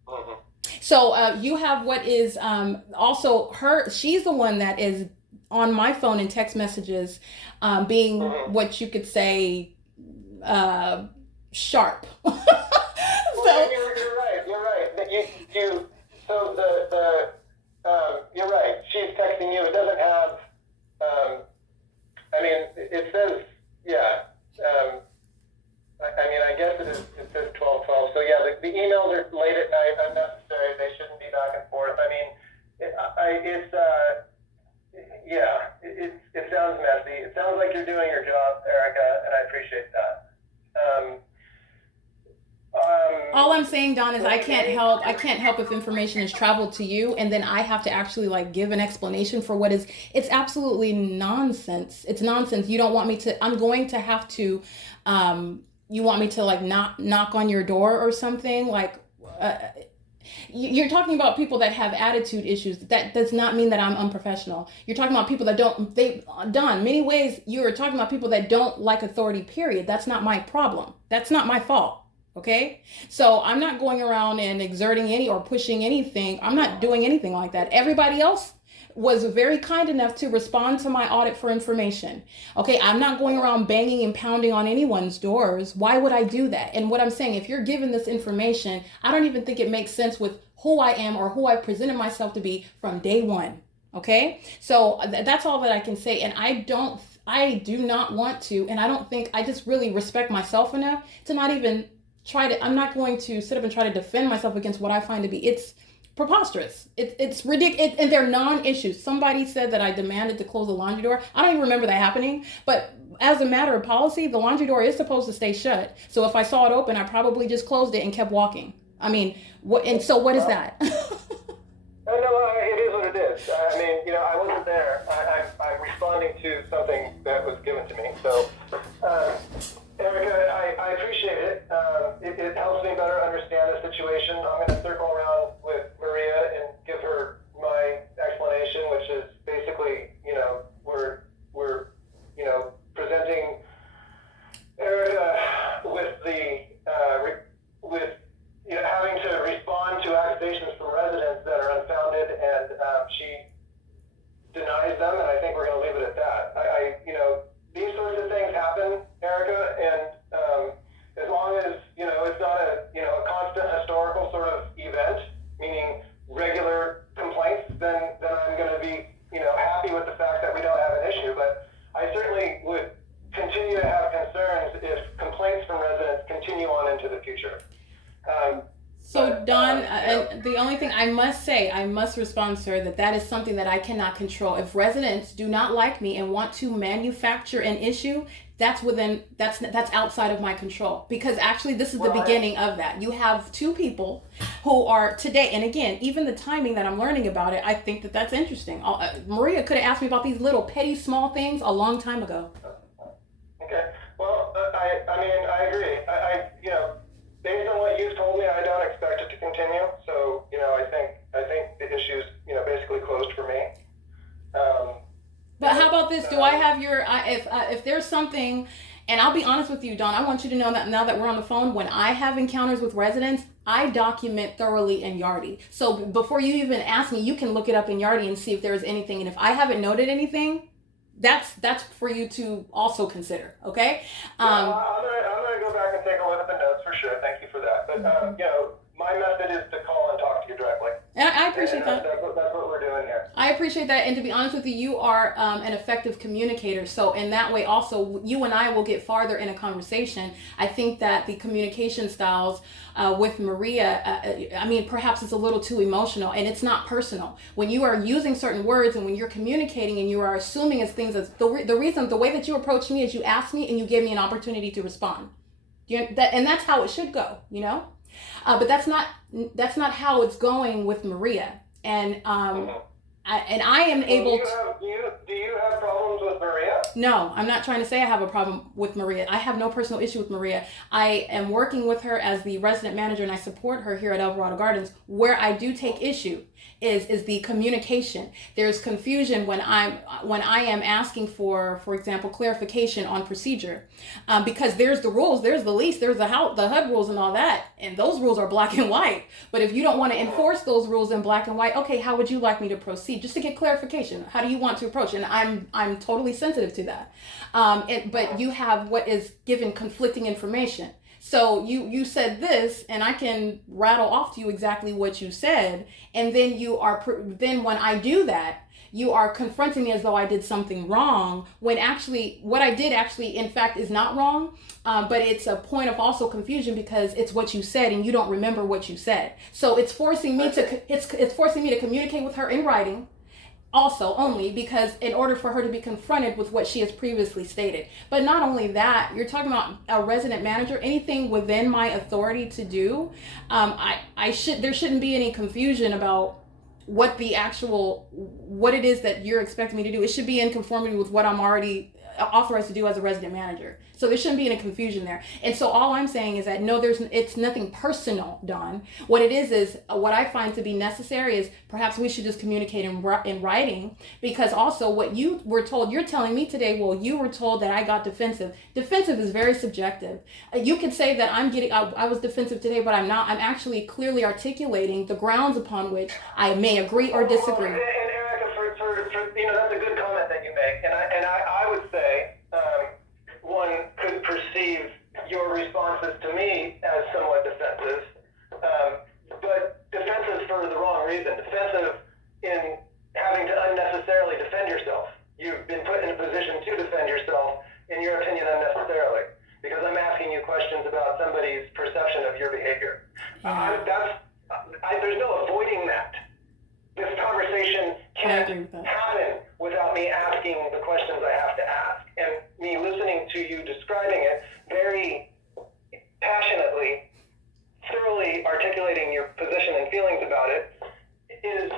Mm-hmm. So you have what is also her. She's the one that is on my phone in text messages, being what you could say sharp. Well, you're right. So you're right. She's texting you. It doesn't have. I mean, it says, yeah. I mean, I guess it says 12:12. So yeah, the emails are late at night, unnecessary. They shouldn't be back and forth. I mean, it sounds messy. It sounds like you're doing your job, Erica, and I appreciate that. All I'm saying, Don, is I can't help if information is traveled to you, and then I have to actually like give an explanation for what is. It's absolutely nonsense. It's nonsense. You don't want me to. I'm going to have to. You want me to like knock on your door or something like. You're talking about people that have attitude issues. That does not mean that I'm unprofessional. You're talking about people that don't. Don, many ways you're talking about people that don't like authority. Period. That's not my problem. That's not my fault. Okay, so I'm not going around and exerting any or pushing anything. I'm not doing anything like that. Everybody else was very kind enough to respond to my audit for information. Okay, I'm not going around banging and pounding on anyone's doors. Why would I do that? And what I'm saying, if you're given this information, I don't even think it makes sense with who I am or who I presented myself to be from day one. Okay, so that's all that I can say. And I do not want to, and I don't think, I just really respect myself enough to not even I'm not going to sit up and try to defend myself against what I find to be, it's preposterous. It's ridiculous. And they're non-issues. Somebody said that I demanded to close the laundry door. I don't even remember that happening. But as a matter of policy, the laundry door is supposed to stay shut. So if I saw it open, I probably just closed it and kept walking. I mean, what is that? No, it is what it is. I mean, I wasn't there. I'm responding to something that was given to me. So, Erica, I appreciate it. It helps me better understand the situation. I'm going to circle around with Maria and give her my explanation, which is basically, we're presenting Erica with having to respond to accusations from residents that are unfounded, and she denies them, and I think we're going to leave it at that. These sorts of things happen, Erica, and as long as it's not a constant historical sort of event, meaning regular complaints, then I'm going to be happy with the fact that we don't have an issue. But I certainly would continue to have concerns if complaints from residents continue on into the future. So Don, the only thing I must respond, sir, that is something that I cannot control. If residents do not like me and want to manufacture an issue, that's outside of my control. Because actually, this is the beginning of that. You have two people who are today, and again, even the timing that I'm learning about it, I think that's interesting. Maria could have asked me about these little petty small things a long time ago. Okay. Well, I agree. Based on what you've told me, I don't expect it to continue. So, I think the issue's, basically closed for me. But how about this? Do I have your, if there's something, and I'll be honest with you, Don, I want you to know that now that we're on the phone, when I have encounters with residents, I document thoroughly in Yardi. So before you even ask me, you can look it up in Yardi and see if there's anything. And if I haven't noted anything, that's for you to also consider, okay? I'm gonna go back and take a look at the notes for sure. Thank you for that. But my method is to call and talk to you directly. And I appreciate that. That's what we're doing here. I appreciate that. And to be honest with you, you are an effective communicator. So in that way, also, you and I will get farther in a conversation. I think that the communication styles with Maria, perhaps it's a little too emotional, and it's not personal. When you are using certain words and when you're communicating and you are assuming as things as the way that you approached me is you asked me and you gave me an opportunity to respond. And that's how it should go, But that's not how it's going with Maria. And And I am able to. Do you have problems with Maria? No, I'm not trying to say I have a problem with Maria. I have no personal issue with Maria. I am working with her as the resident manager, and I support her here at Alvarado Gardens. Where I do take issue is the communication. There's confusion when I am asking for example, clarification on procedure, because there's the rules, there's the lease, there's the HUD rules and all that, and those rules are black and white. But if you don't want to enforce those rules in black and white, okay, how would you like me to proceed? Just to get clarification, how do you want to approach? And I'm totally sensitive to that. But you have what is given conflicting information. So you said this, and I can rattle off to you exactly what you said, and then then when I do that, you are confronting me as though I did something wrong, when actually what I did actually in fact is not wrong, but it's a point of also confusion because it's what you said and you don't remember what you said. So it's forcing me to communicate with her in writing. Also, only because in order for her to be confronted with what she has previously stated. But not only that, you're talking about a resident manager, anything within my authority to do, there shouldn't be any confusion about what it is that you're expecting me to do. It should be in conformity with what I'm already authorized to do as a resident manager. So there shouldn't be any confusion there. And so all I'm saying is that no, it's nothing personal, Dawn. What it is what I find to be necessary is perhaps we should just communicate in writing, because also what you were told, you're telling me today, well, you were told that I got defensive. Defensive is very subjective. You could say that I was defensive today, but I'm not. I'm actually clearly articulating the grounds upon which I may agree or disagree. And Erica, that's a good comment that you make. And I would say, one could perceive your responses to me as somewhat defensive, but defensive for the wrong reason. Defensive in having to unnecessarily defend yourself. You've been put in a position to defend yourself, in your opinion, unnecessarily, because I'm asking you questions about somebody's perception of your behavior. There's no avoiding that. This conversation can't happen without me asking the questions I have to ask, and me listening to you describing it very passionately, thoroughly articulating your position and feelings about it is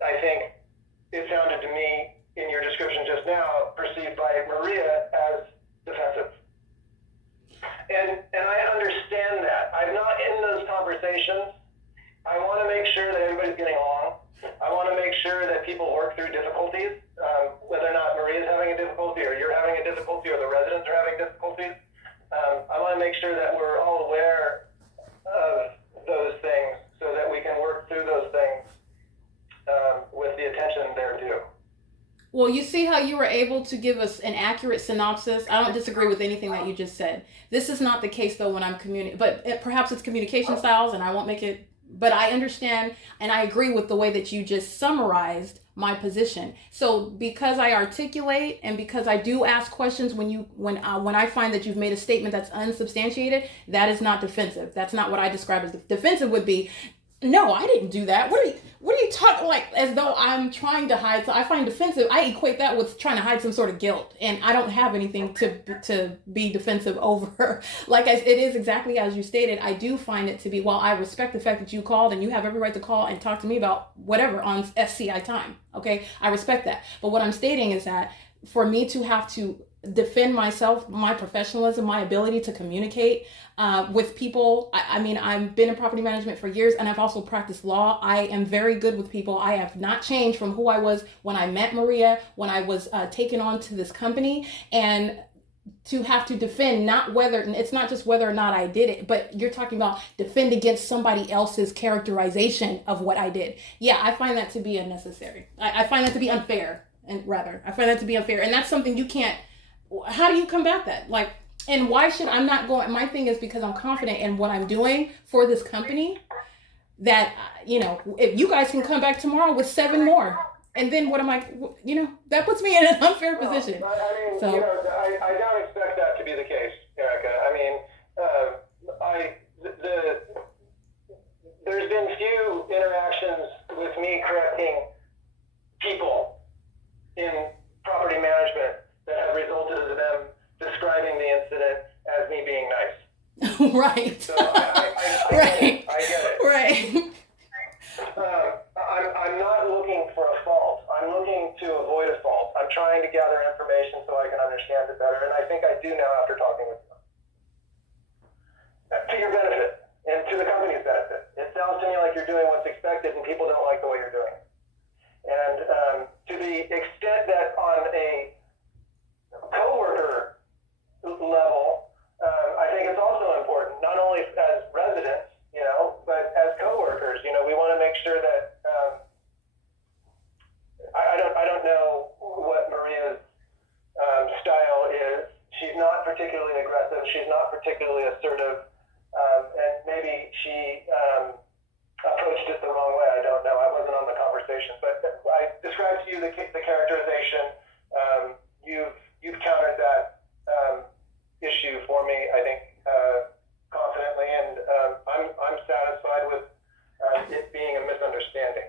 I think it sounded to me in your description just now perceived by Maria as defensive. And I understand that. I'm not in those conversations. I want to make sure that everybody's getting along. I want to make sure that people work through difficulties, whether or not Maria's having a difficulty or you're having a difficulty or the residents are having difficulties. I want to make sure that we're all aware of those things so that we can work through those things with the attention they're due. Well, you see how you were able to give us an accurate synopsis. I don't disagree with anything that you just said. This is not the case, though, when I'm communicating, but perhaps it's communication styles, and I won't make it. But I understand and I agree with the way that you just summarized my position. So because I articulate and because I do ask questions when I find that you've made a statement that's unsubstantiated, that is not defensive. That's not what I describe as defensive. Would be, no, I didn't do that. What are you talking, like, as though I'm trying to hide? So I find defensive, I equate that with trying to hide some sort of guilt, and I don't have anything to be defensive over. Like, it is exactly as you stated. I do find it to be, while I respect the fact that you called and you have every right to call and talk to me about whatever on SCI time, okay? I respect that. But what I'm stating is that for me to have to defend myself, my professionalism, my ability to communicate with people. I mean, I've been in property management for years, and I've also practiced law. I am very good with people. I have not changed from who I was when I met Maria, when I was taken on to this company. And to have to defend, it's not just whether or not I did it, but you're talking about defend against somebody else's characterization of what I did. Yeah, I find that to be unnecessary. I find that to be unfair, I find that to be unfair. And that's something you can't. How do you combat that? Like, and why should I'm not going? My thing is because I'm confident in what I'm doing for this company, that, if you guys can come back tomorrow with 7 more, and then what am I, that puts me in an unfair position. I mean, I don't expect that to be the case, Erica. I mean, there's been few interactions with me correcting people in property management that have resulted in them describing the incident as me being nice. Right. So I get it. Right. I'm not looking for a doing what's expected and people don't like the way you're doing it. And to the extent that on a coworker level, I think it's also important, not only as residents, but as coworkers. We want to make sure that I don't know what Maria's style is. She's not particularly aggressive. She's not particularly assertive, and maybe she approached it the wrong way. I don't know. I wasn't on the conversation, but I described to you the characterization. You've countered that issue for me, I think, confidently, and I'm satisfied with it being a misunderstanding.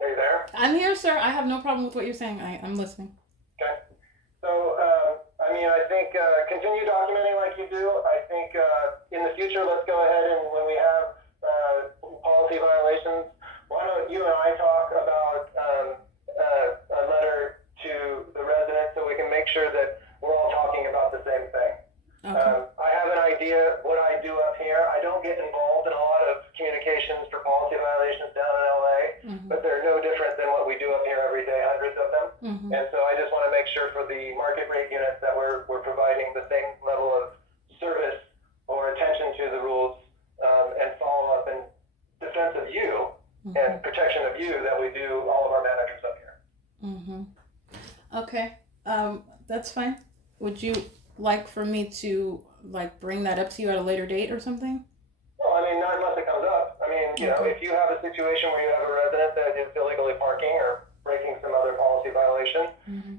Are you there? I'm here, sir. I have no problem with what you're saying. I'm listening. Okay. So, I think continue documenting like you do. I think in the future, let's go ahead and when we have policy violations, why don't you and I talk about a letter to the residents so we can make sure that we're all talking about the same thing. Okay. I have an idea what I do up here. I don't get involved in a lot of communications for policy violations down in LA, but they're no different than what we do up here every day, hundreds of them. And so I just want to make sure for the market rate units that we're providing the same level of service or attention to the rules and follow up and defense of you and protection of you that we do all of our managers up here. Okay. That's fine. Would you like for me to bring that up to you at a later date or something? Well, not unless it comes up. If you have a situation where you have a resident that is illegally parking or breaking some other policy violation,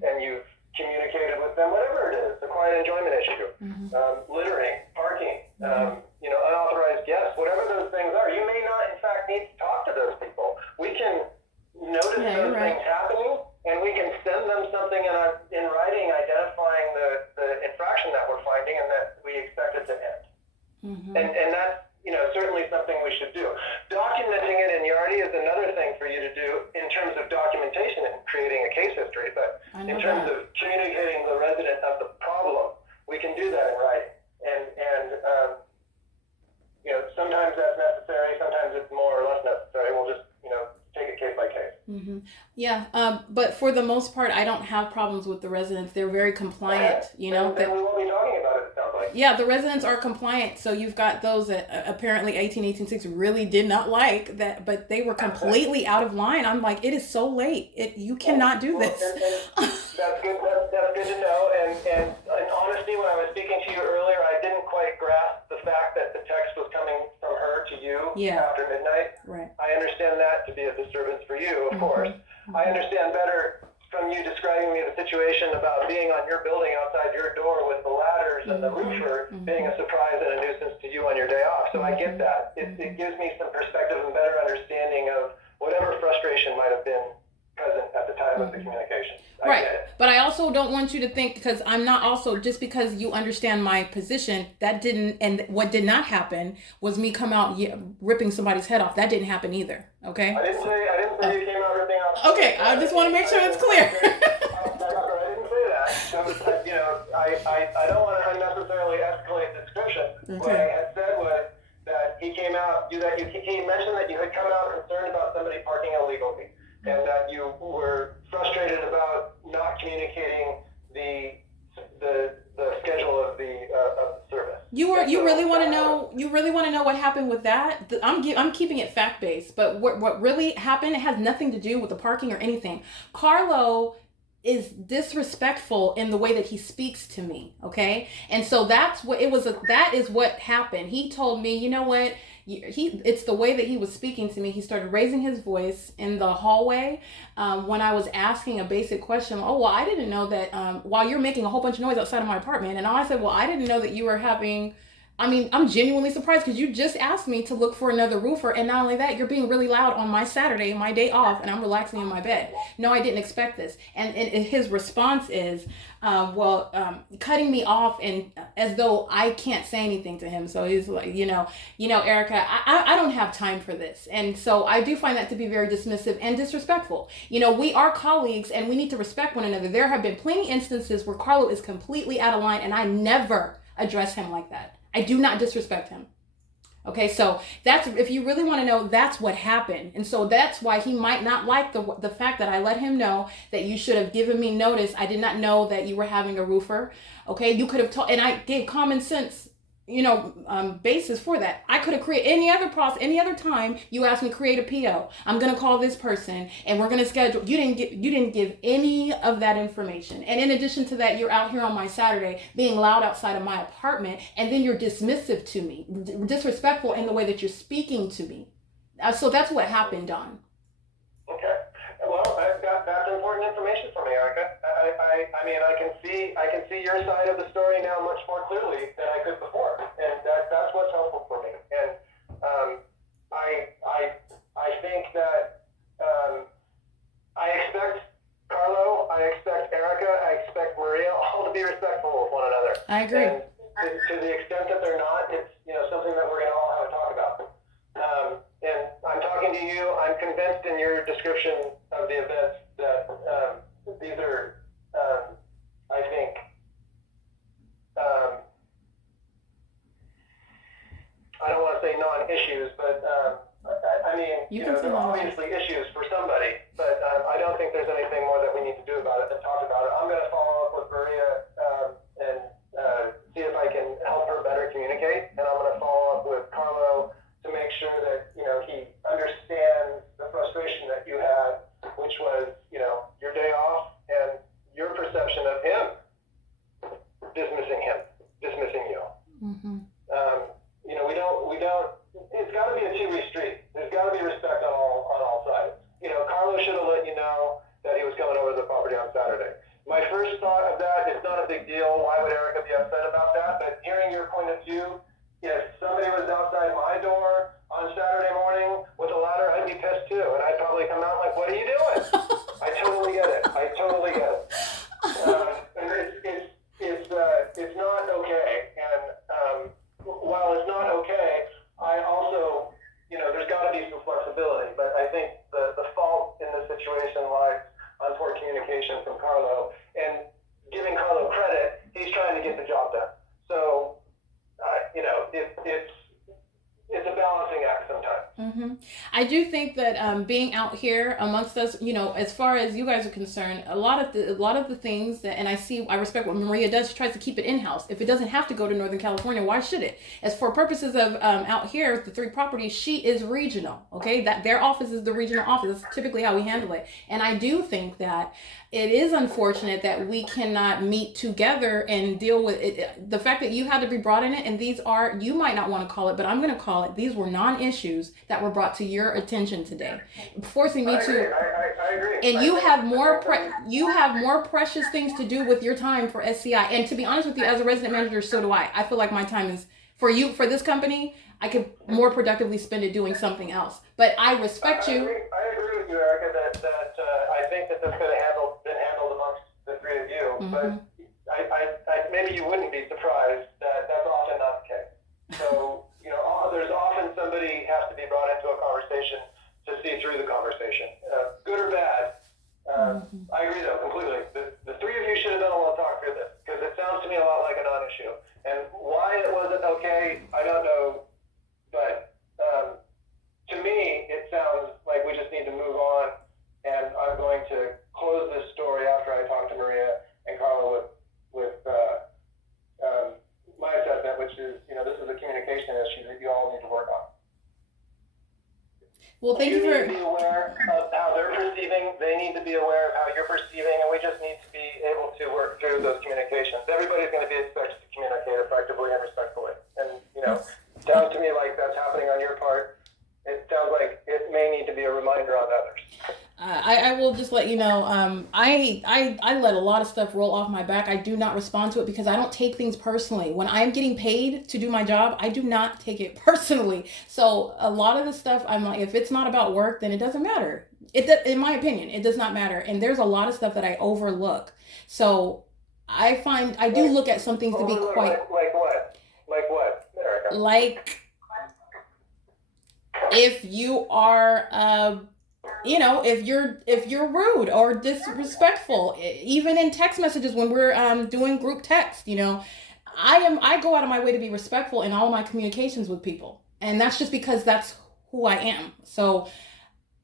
and you've communicated with them, whatever it is, the quiet enjoyment issue, littering, parking, unauthorized guests, whatever those things are, you may not, in fact, need to talk to those people. We can notice those things happening, and we can send them something in writing identifying the infraction that we're finding and that we expect it to end. And that's certainly something we should do. Documenting it in Yardi is another thing for you to do in terms of documentation and creating a case history, but in terms of communicating the resident of the problem, we can do that in writing. And sometimes that's necessary, sometimes it's more or less necessary. We'll just, take it case by case. Yeah, but for the most part, I don't have problems with the residents. They're very compliant, Then we won't be talking about it sounds like. Yeah, the residents are compliant. So you've got those that apparently 18.6 really did not like that, but they were completely out of line. I'm like, it is so late. You cannot do this. That's good. That's good to know. And in honesty, when I was speaking to you earlier, I didn't quite grasp the fact that the text was coming from her to you after midnight. Right. I understand that to be a disturbance for you, of course. I understand better from you describing me the situation about being on your building outside your door with the ladders and the roofer being a surprise and a nuisance to you on your day off. So I get that. It gives me some perspective and better understanding of whatever frustration might have been present at the time of the communication. I get it. But I also don't want you to think, because I'm not also, just because you understand my position, and what did not happen was me come out ripping somebody's head off. That didn't happen either. Okay? I didn't say you came out ripping off. Okay, I just want to make sure it's clear. I didn't say that. So, I don't want to unnecessarily escalate the description. What I had said was that he came out, he mentioned that you had come out concerned about somebody parking illegally, and that you were frustrated about not communicating the schedule of the service. You really want to know what happened with that? I'm keeping it fact based, but what really happened, it has nothing to do with the parking or anything. Carlo is disrespectful in the way that he speaks to me, okay? And so that is what happened. He told me, you know what? It's the way that he was speaking to me. He started raising his voice in the hallway when I was asking a basic question. Oh, well, I didn't know that while you're making a whole bunch of noise outside of my apartment. And I said, well, I didn't know that you were having... I'm genuinely surprised because you just asked me to look for another roofer. And not only that, you're being really loud on my Saturday, my day off, and I'm relaxing in my bed. No, I didn't expect this. And his response is, cutting me off and as though I can't say anything to him. So he's like, Erica, I don't have time for this. And so I do find that to be very dismissive and disrespectful. We are colleagues and we need to respect one another. There have been plenty instances where Carlo is completely out of line, and I never address him like that. I do not disrespect him. Okay, so that's, if you really want to know, that's what happened. And so that's why he might not like the fact that I let him know that you should have given me notice. I did not know that you were having a roofer. Okay, you could have told, and I gave common sense, basis for that. I could have created any other process, any other time you asked me to create a PO. I'm gonna call this person and we're gonna schedule. You didn't give any of that information. And in addition to that, you're out here on my Saturday being loud outside of my apartment, and then you're dismissive to me, disrespectful in the way that you're speaking to me. So that's what happened, Don. Okay. Well, that's important information for me, Erica. I mean, I can see your side of the story now much more clearly than I could before, and that's what's helpful for me. And I think that I expect Carlo, I expect Erica, I expect Maria all to be respectful of one another. I agree. And to the extent that they're not, it's something that we're going to all have to talk about. And I'm talking to you. I'm convinced in your description of the events that these are, I think, I don't want to say non-issues, but I mean, they're obviously issues for somebody, but I don't think there's anything more that we need to do about it than talk about it. I'm going to follow up with Maria and see if I can help her better communicate, and I'm going to follow up with Carlo to make sure that, he understands the frustration that you had, which was, your day off and your perception of him dismissing you. Mm-hmm. We don't, it's got to be a two-way street. There's got to be respect on all sides. Carlo should have let you know that he was coming over to the property on Saturday. My first thought of that, it's not a big deal. Why would Erica be upset about that? But hearing your point of view, if somebody was outside my door on Saturday morning with a ladder, I'd be pissed too. And I'd probably come out like, what are you doing? I totally get it. And it's not okay. And while it's not okay, I also, there's got to be some flexibility. But I think the fault in this situation lies on poor communication from Carlo. And giving Carlo credit, he's trying to get the job done. So, it's a balancing act sometimes. Mm-hmm. I do think that being out here amongst us, as far as you guys are concerned, a lot of the things that, and I respect what Maria does. She tries to keep it in-house. If it doesn't have to go to Northern California, why should it? As for purposes of out here, the 3 properties, she is regional. Okay, that their office is the regional office. That's typically how we handle it. And I do think that it is unfortunate that we cannot meet together and deal with it. The fact that you had to be brought in it, and these are, you might not want to call it, but I'm going to call it, these were non-issues that were brought to your attention today, forcing me to. I agree. And you have more precious things to do with your time for SCI. And to be honest with you, as a resident manager, so do I. I feel like my time is for this company. I could more productively spend it doing something else. But I respect you. I agree with you, Erica, that I think that this could have been handled amongst the 3 of you. Mm-hmm. But I maybe you wouldn't be surprised that that's often not the case. So, there's often somebody has to be brought into a conversation to see through the conversation, good or bad. I agree, though, completely. The 3 of you should have been able to talk through this, because it sounds to me a lot like a non-issue. And why it wasn't okay, I don't know. But to me, it sounds like we just need to move on. And I'm going to close this story after I talk to Maria and Carla with my assessment, which is, this is a communication issue that you all need to work on. Well, thank you for... need to be aware of how they're perceiving. They need to be aware of how you're perceiving, and we just need to be able to work through those communications. Everybody's going to be expected to communicate effectively and respectfully. And, sounds to me like that's happening on your part. It sounds like it may need to be a reminder on others. I will just let you know, I let a lot of stuff roll off my back. I do not respond to it because I don't take things personally. When I'm getting paid to do my job, I do not take it personally. So a lot of the stuff, I'm like, if it's not about work, then it doesn't matter. In my opinion, it does not matter. And there's a lot of stuff that I overlook. So I do look at some things to be quite... Like what? Like what, Erica? Like if you are... if you're rude or disrespectful, even in text messages when we're doing group text, I go out of my way to be respectful in all of my communications with people. And that's just because that's who I am. So,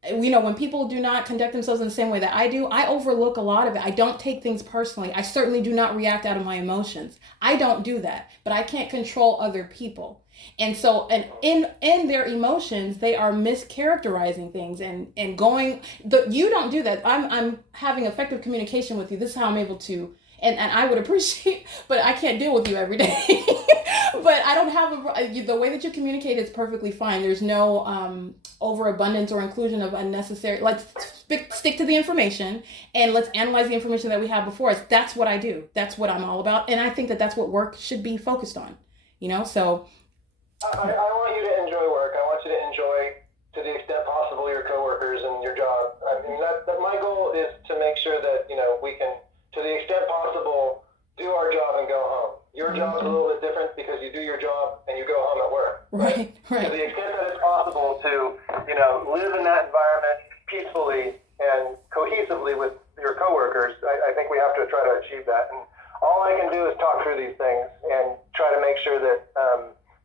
when people do not conduct themselves in the same way that I do, I overlook a lot of it. I don't take things personally. I certainly do not react out of my emotions. I don't do that, but I can't control other people. And so, and in their emotions, they are mischaracterizing things and going, you don't do that. I'm having effective communication with you. This is how I'm able to, and I would appreciate, but I can't deal with you every day. But I don't have the way that you communicate is perfectly fine. There's no overabundance or inclusion of unnecessary. Let's stick to the information and let's analyze the information that we have before us. That's what I do. That's what I'm all about. And I think that that's what work should be focused on, so. I want you to enjoy work. I want you to enjoy, to the extent possible, your coworkers and your job. I mean, that my goal is to make sure that, we can, to the extent possible, do our job and go home. Your job is a little bit different because you do your job and you go home at work. Right. To the extent that it's possible to, live in that environment peacefully and cohesively with your coworkers, I think we have to try to achieve that. And all I can do is talk through these things and try to make sure that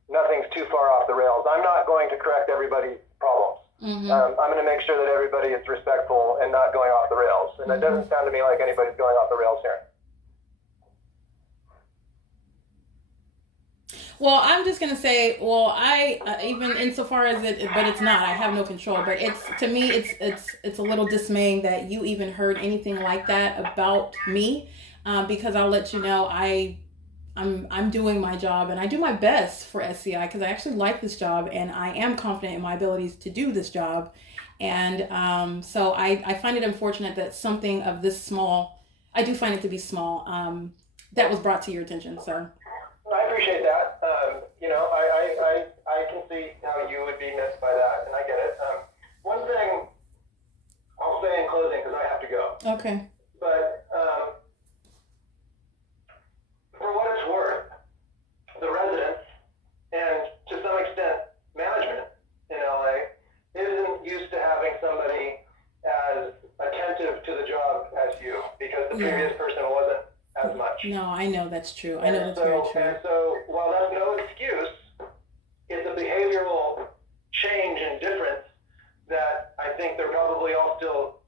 nothing's too far off the rails. I'm not going to correct everybody's problems. I'm going to make sure that everybody is respectful and not going off the rails. And it doesn't sound to me like anybody's going off the rails here. Well, I'm just going to say, I even insofar as but it's not, I have no control, but to me, it's a little dismaying that you even heard anything like that about me, because I'll let you know, I'm doing my job and I do my best for SCI because I actually like this job and I am confident in my abilities to do this job. And so I find it unfortunate that something of this small, I do find it to be small, that was brought to your attention. So I appreciate that. I can see how you would be missed by that, and I get it. One thing I'll say in closing, because I have to go. Okay. But for what it's worth, the residents, and to some extent management in LA, isn't used to having somebody as attentive to the job as you, because the previous person wasn't as much. No, I know that's true. I know that's very true. And so, while that's no excuse, it's a behavioral change and difference that I think they're probably all still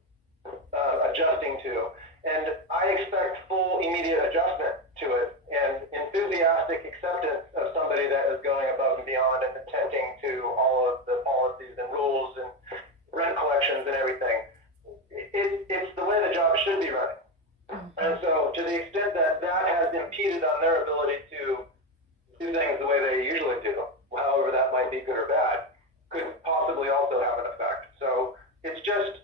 adjusting to. And I expect full immediate adjustment to it and enthusiastic acceptance of somebody that is going above and beyond and attending to all of the policies and rules and rent collections and everything. It's the way the job should be running. And so, to the extent that that has impeded on their ability to do things the way they usually do, however that might be good or bad, could possibly also have an effect. So, it's just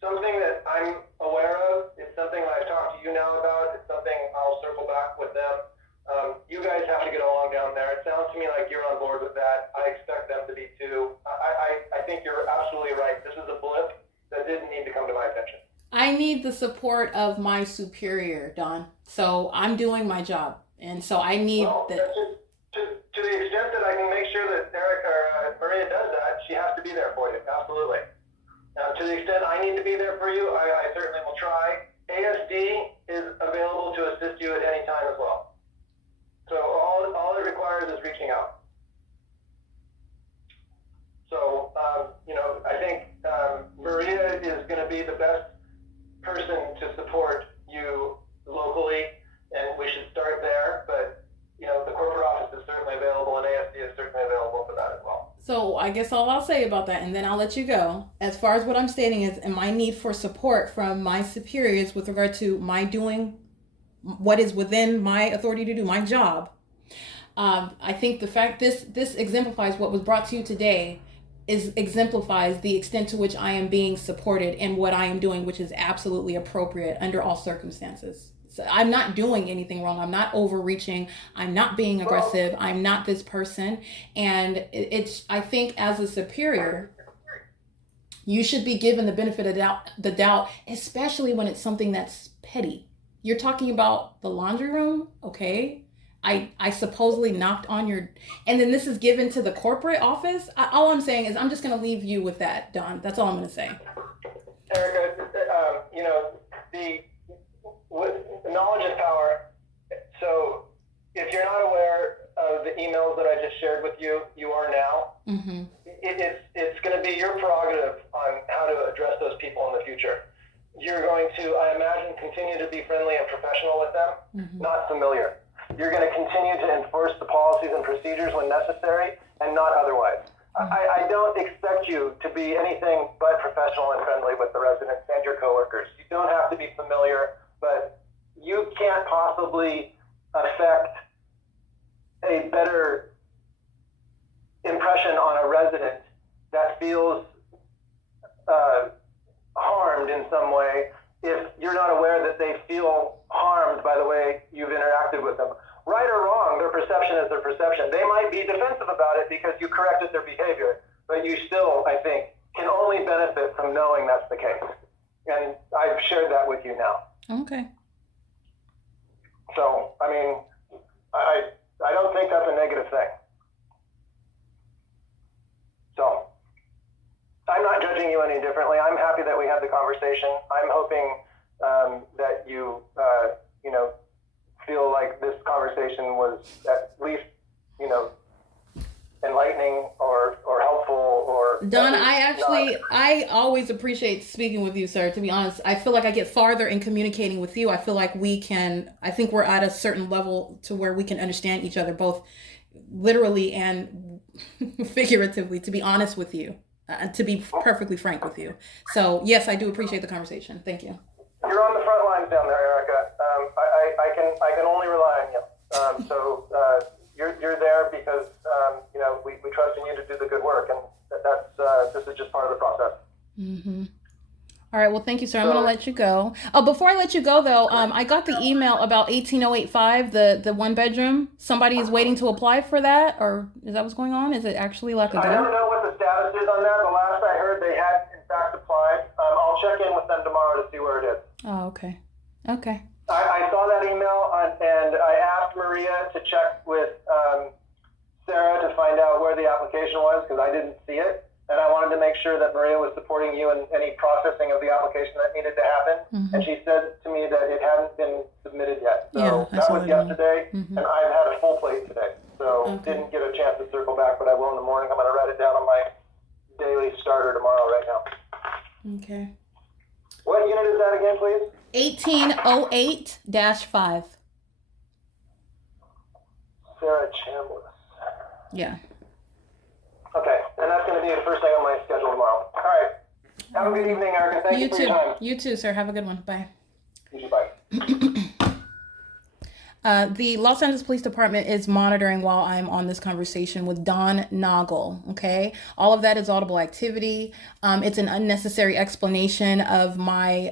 something that I'm aware of. It's something I've talked to you now about. It's something I'll circle back with them. You guys have to get along down there. It sounds to me like you're on board with that. I expect them to be too. I think you're absolutely right. This is a blip that didn't need to come to my attention. I need the support of my superior, Don. So I'm doing my job. And so I need to the extent that I can make sure that Eric or Maria does that, she has to be there for you. Absolutely. To the extent I need to be there for you, I certainly will try. ASD is available to assist you at any time as well. So all it requires is reaching out. So, I think Maria is going to be the best person to support you locally, and we should start there. But, the corporate office is certainly available, and ASD is certainly available for that as well. So I guess all I'll say about that, and then I'll let you go. As far as what I'm stating is, and my need for support from my superiors with regard to my doing what is within my authority to do, my job. I think the fact this exemplifies what was brought to you today exemplifies the extent to which I am being supported in what I am doing, which is absolutely appropriate under all circumstances. So I'm not doing anything wrong. I'm not overreaching. I'm not being aggressive. I'm not this person. And I think as a superior, you should be given the benefit of the doubt, especially when it's something that's petty. You're talking about the laundry room, okay? I supposedly knocked on your, and then this is given to the corporate office. All I'm saying is I'm just going to leave you with that, Don. That's all I'm going to say. Erica, the knowledge is power. So if you're not aware of the emails that I just shared with you, you are now. Mm-hmm. It's going to be your prerogative on how to address those people in the future. You're going to, I imagine, continue to be friendly and professional with them, not familiar. You're going to continue to enforce the policies and procedures when necessary and not otherwise. I don't expect you to be anything but professional and friendly with the residents and your coworkers. You don't have to be familiar, but you can't possibly affect a better impression on a resident that feels harmed in some way if you're not aware that they feel harmed by the way you've interacted with them. Right or wrong, their perception is their perception. They might be defensive about it because you corrected their behavior, but you still, I think, can only benefit from knowing that's the case. And I've shared that with you now. Okay. So, I mean, I don't think that's a negative thing. So, I'm not judging you any differently. I'm happy that we had the conversation. I'm hoping that you, feel like this conversation was at least, enlightening or helpful or... Don, I always appreciate speaking with you, sir. To be honest, I feel like I get farther in communicating with you. I feel like I think we're at a certain level to where we can understand each other, both literally and figuratively, to be honest with you, to be perfectly frank with you. So yes, I do appreciate the conversation. Thank you. You're on the front lines down there, Erica. I can only rely on you. So you're there because we trust in you to do the good work, and that's this is just part of the process. Mm-hmm. All right. Well, thank you, sir. I'm going to let you go. Oh, before I let you go, though, I got the email about 18085, the one bedroom. Somebody is waiting to apply for that, or is that what's going on? Is it actually like a... I don't know what the status is on that. The last I heard, they had in fact applied. I'll check in with them tomorrow to see where it is. Oh, okay. Okay. I saw that email and I asked Maria to check with Sarah to find out where the application was because I didn't see it. And I wanted to make sure that Maria was supporting you in any processing of the application that needed to happen. Mm-hmm. And she said to me that it hadn't been submitted yet. So that was yesterday, and I've had a full plate today. So didn't get a chance to circle back, but I will in the morning. I'm going to write it down on my daily starter tomorrow right now. Okay. What unit is that again, please? 1808-5. Sarah Chambliss. Yeah. Okay, and that's going to be the first thing on my schedule tomorrow. All right. Have a good evening, Erica. Thank you for your time. You too, sir. Have a good one. Bye. You too. Bye. The Los Angeles Police Department is monitoring while I'm on this conversation with Don NAUGLE, okay? All of that is audible activity. It's an unnecessary explanation of my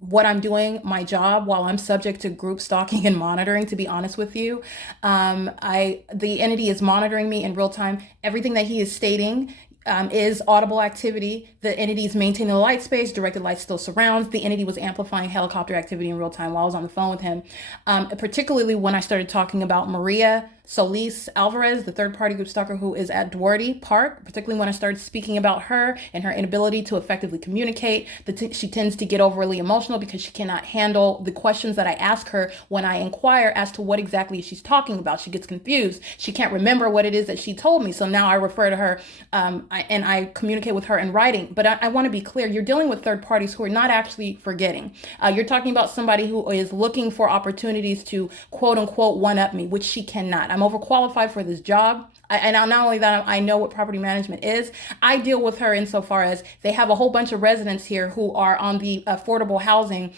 what I'm doing, my job, while I'm subject to group stalking and monitoring, to be honest with you. The entity is monitoring me in real time. Everything that he is stating is audible activity. The entity is maintaining the light space, directed light still surrounds. The entity was amplifying helicopter activity in real time while I was on the phone with him. Particularly when I started talking about Maria Solis Alvarez, the third-party group stalker who is at Duarte Park, particularly when I started speaking about her and her inability to effectively communicate. She tends to get overly emotional because she cannot handle the questions that I ask her when I inquire as to what exactly she's talking about. She gets confused. She can't remember what it is that she told me. So now I refer to her and I communicate with her in writing. But I want to be clear, you're dealing with third parties who are not actually forgetting. You're talking about somebody who is looking for opportunities to quote unquote one-up me, which she cannot. I'm overqualified for this job. And not only that, I know what property management is. I deal with her insofar as they have a whole bunch of residents here who are on the affordable housing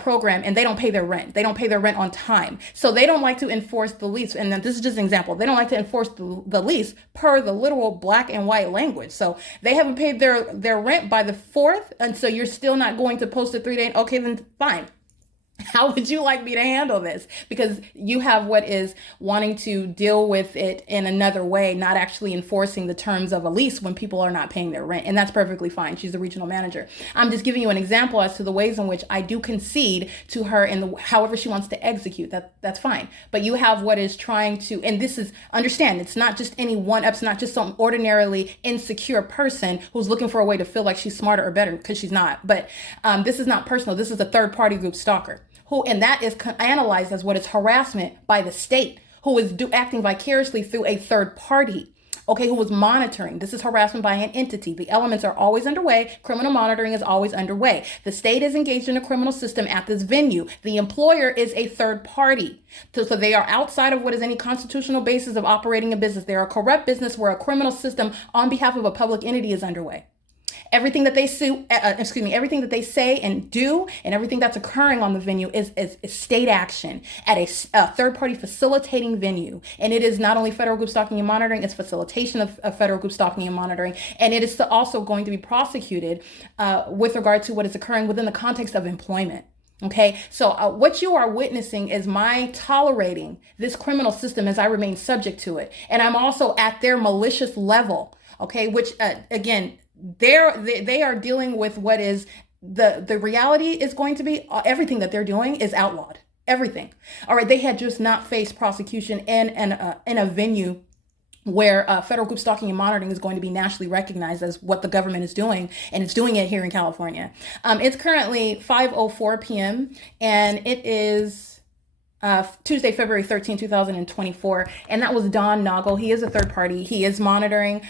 program, and they don't pay their rent. They don't pay their rent on time. So they don't like to enforce the lease. And then this is just an example. They don't like to enforce the lease per the literal black and white language. So they haven't paid their rent by the 4th. And so you're still not going to post a 3-day. Okay, then fine. How would you like me to handle this? Because you have what is wanting to deal with it in another way, not actually enforcing the terms of a lease when people are not paying their rent. And that's perfectly fine. She's the regional manager. I'm just giving you an example as to the ways in which I do concede to her in however she wants to execute. That's fine. But you have what is trying to, and this is, understand, it's not just any one-up. It's not just some ordinarily insecure person who's looking for a way to feel like she's smarter or better, because she's not. But this is not personal. This is a third-party group stalker. And that is analyzed as what is harassment by the state, who is acting vicariously through a third party. Okay, who was monitoring. This is harassment by an entity. The elements are always underway. Criminal monitoring is always underway. The state is engaged in a criminal system at this venue. The employer is a third party. So they are outside of what is any constitutional basis of operating a business. They're a corrupt business where a criminal system on behalf of a public entity is underway. Everything that they everything that they say and do, and everything that's occurring on the venue is state action at a third party facilitating venue. And it is not only federal group stalking and monitoring, it's facilitation of federal group stalking and monitoring. And it is also going to be prosecuted with regard to what is occurring within the context of employment. Okay, so what you are witnessing is my tolerating this criminal system as I remain subject to it. And I'm also at their malicious level, okay, which again, they are dealing with what is the reality is going to be everything that they're doing is outlawed. Everything. All right. They had just not faced prosecution in a venue where federal group stalking and monitoring is going to be nationally recognized as what the government is doing, and it's doing it here in California. It's currently 5:04 p.m. and it is Tuesday, February 13, 2024. And that was Don Noggle. He is a third party. He is monitoring.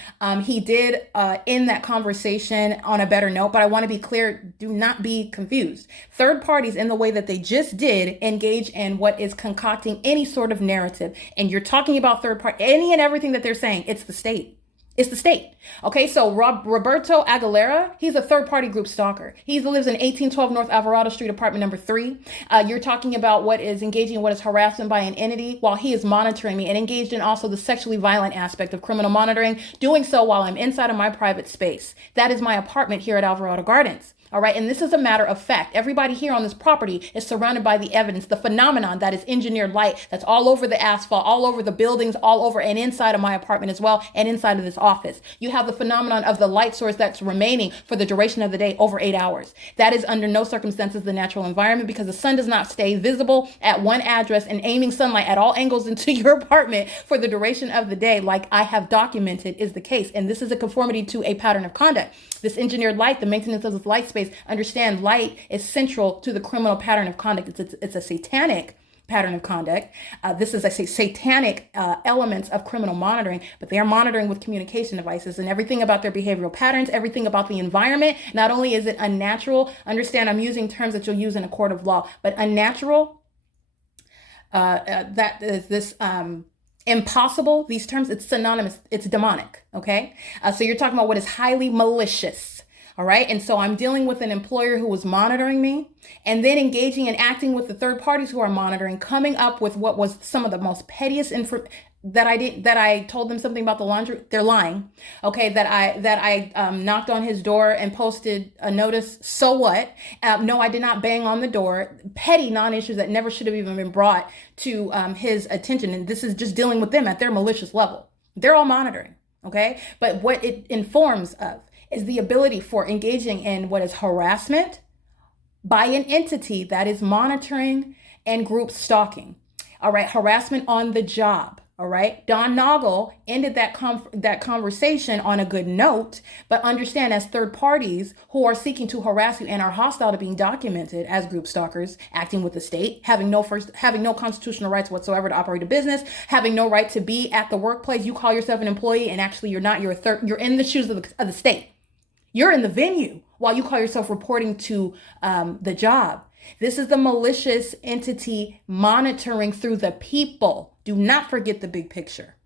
He did end that conversation on a better note, but I want to be clear, do not be confused. Third parties, in the way that they just did, engage in what is concocting any sort of narrative. And you're talking about third party, any and everything that they're saying, it's the state. It's the state. Okay, so Roberto Aguilera, he's a third-party group stalker. He lives in 1812 North Alvarado Street, apartment number 3. You're talking about what is engaging in what is harassment by an entity while he is monitoring me, and engaged in also the sexually violent aspect of criminal monitoring, doing so while I'm inside of my private space. That is my apartment here at Alvarado Gardens. All right. And this is a matter of fact. Everybody here on this property is surrounded by the evidence, the phenomenon that is engineered light that's all over the asphalt, all over the buildings, all over and inside of my apartment as well, and inside of this office. You have the phenomenon of the light source that's remaining for the duration of the day, over 8 hours. That is under no circumstances the natural environment, because the sun does not stay visible at one address and aiming sunlight at all angles into your apartment for the duration of the day, like I have documented is the case. And this is a conformity to a pattern of conduct. This engineered light, the maintenance of this light space, understand light is central to the criminal pattern of conduct. It's a satanic pattern of conduct. This is, I say, satanic elements of criminal monitoring, but they are monitoring with communication devices, and everything about their behavioral patterns, everything about the environment. Not only is it unnatural, understand I'm using terms that you'll use in a court of law, but unnatural, that is this, impossible, these terms, it's synonymous, it's demonic, okay? So you're talking about what is highly malicious, all right? And so I'm dealing with an employer who was monitoring me, and then engaging and acting with the third parties who are monitoring, coming up with what was some of the most pettiest that I told them something about the laundry. They're lying. Okay. That I knocked on his door and posted a notice. So what? No, I did not bang on the door. Petty non-issues that never should have even been brought to his attention. And this is just dealing with them at their malicious level. They're all monitoring. Okay. But what it informs of is the ability for engaging in what is harassment by an entity that is monitoring and group stalking. All right. Harassment on the job. All right. Don Noggle ended that conversation on a good note, but understand, as third parties who are seeking to harass you and are hostile to being documented as group stalkers, acting with the state, having no constitutional rights whatsoever to operate a business, having no right to be at the workplace. You call yourself an employee, and actually you're not. You're in the shoes of the state. You're in the venue while you call yourself reporting to the job. This is the malicious entity monitoring through the people. Do not forget the big picture.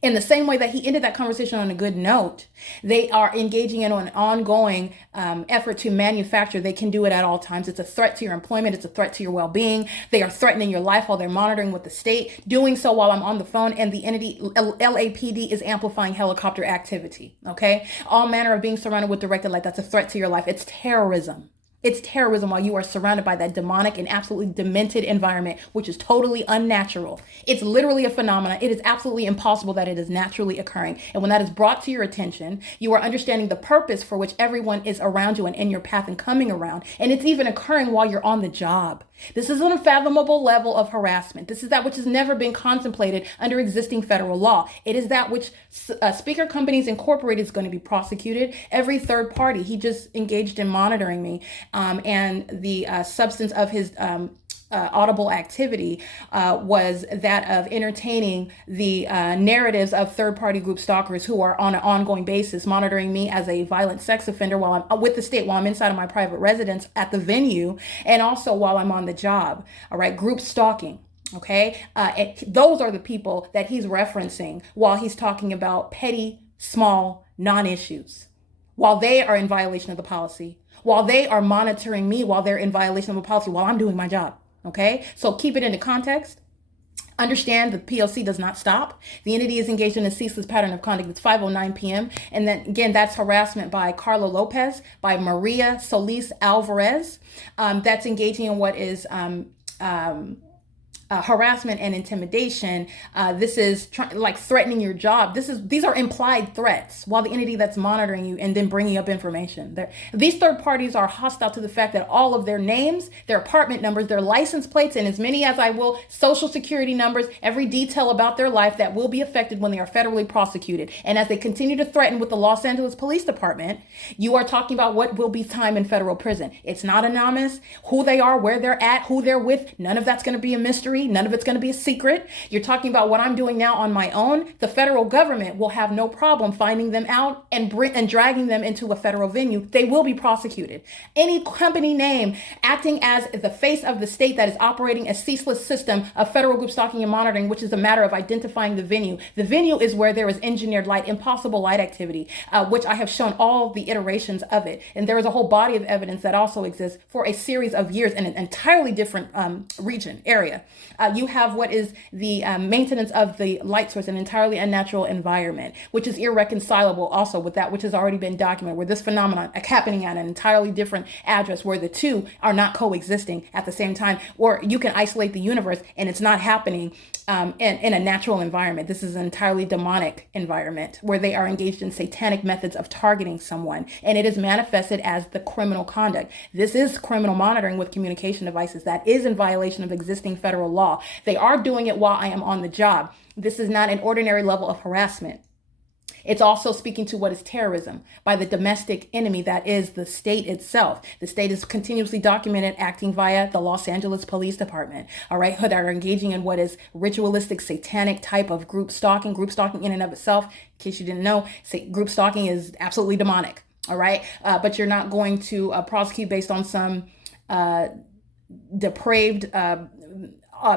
In the same way that he ended that conversation on a good note, they are engaging in an ongoing effort to manufacture. They can do it at all times. It's a threat to your employment. It's a threat to your well-being. They are threatening your life while they're monitoring with the state, doing so while I'm on the phone, and the entity LAPD is amplifying helicopter activity. Okay. All manner of being surrounded with directed light. That's a threat to your life. It's terrorism. It's terrorism while you are surrounded by that demonic and absolutely demented environment, which is totally unnatural. It's literally a phenomenon. It is absolutely impossible that it is naturally occurring. And when that is brought to your attention, you are understanding the purpose for which everyone is around you and in your path and coming around. And it's even occurring while you're on the job. This is an unfathomable level of harassment. This is that which has never been contemplated under existing federal law. It is that which Speaker Companies Incorporated is going to be prosecuted. Every third party, he just engaged in monitoring me. And the substance of his audible activity was that of entertaining the narratives of third-party group stalkers who are on an ongoing basis monitoring me as a violent sex offender while I'm with the state, while I'm inside of my private residence at the venue, and also while I'm on the job. All right, group stalking. Okay, and those are the people that he's referencing while he's talking about petty, small, non-issues, while they are in violation of the policy, while they are monitoring me, while they're in violation of the policy, while I'm doing my job. Okay, so keep it into context. Understand the P.O.C. does not stop. The entity is engaged in a ceaseless pattern of conduct. It's 5:09 p.m. And then again, that's harassment by Carla Lopez, by Maria Solis Alvarez. That's engaging in what is harassment and intimidation. This is like threatening your job. These are implied threats while the entity that's monitoring you and then bringing up information. These third parties are hostile to the fact that all of their names, their apartment numbers, their license plates, and as many as I will, social security numbers, every detail about their life that will be affected when they are federally prosecuted. And as they continue to threaten with the Los Angeles Police Department, you are talking about what will be time in federal prison. It's not anonymous. Who they are, where they're at, who they're with, none of that's going to be a mystery. None of it's going to be a secret. You're talking about what I'm doing now on my own. The federal government will have no problem finding them out and dragging them into a federal venue. They will be prosecuted. Any company name acting as the face of the state that is operating a ceaseless system of federal group stalking and monitoring, which is a matter of identifying the venue. The venue is where there is engineered light, impossible light activity, which I have shown all the iterations of it. And there is a whole body of evidence that also exists for a series of years in an entirely different area. You have what is the maintenance of the light source, an entirely unnatural environment, which is irreconcilable also with that which has already been documented, where this phenomenon is happening at an entirely different address, where the two are not coexisting at the same time, or you can isolate the universe and it's not happening in a natural environment. This is an entirely demonic environment where they are engaged in satanic methods of targeting someone, and it is manifested as the criminal conduct. This is criminal monitoring with communication devices that is in violation of existing federal law. They are doing it while I am on the job. This is not an ordinary level of harassment. It's also speaking to what is terrorism by the domestic enemy that is the state itself. The state is continuously documented acting via the Los Angeles Police Department, all right, that are engaging in what is ritualistic, satanic type of group stalking. Group stalking in and of itself, in case you didn't know, group stalking is absolutely demonic, all right? But you're not going to prosecute based on some depraved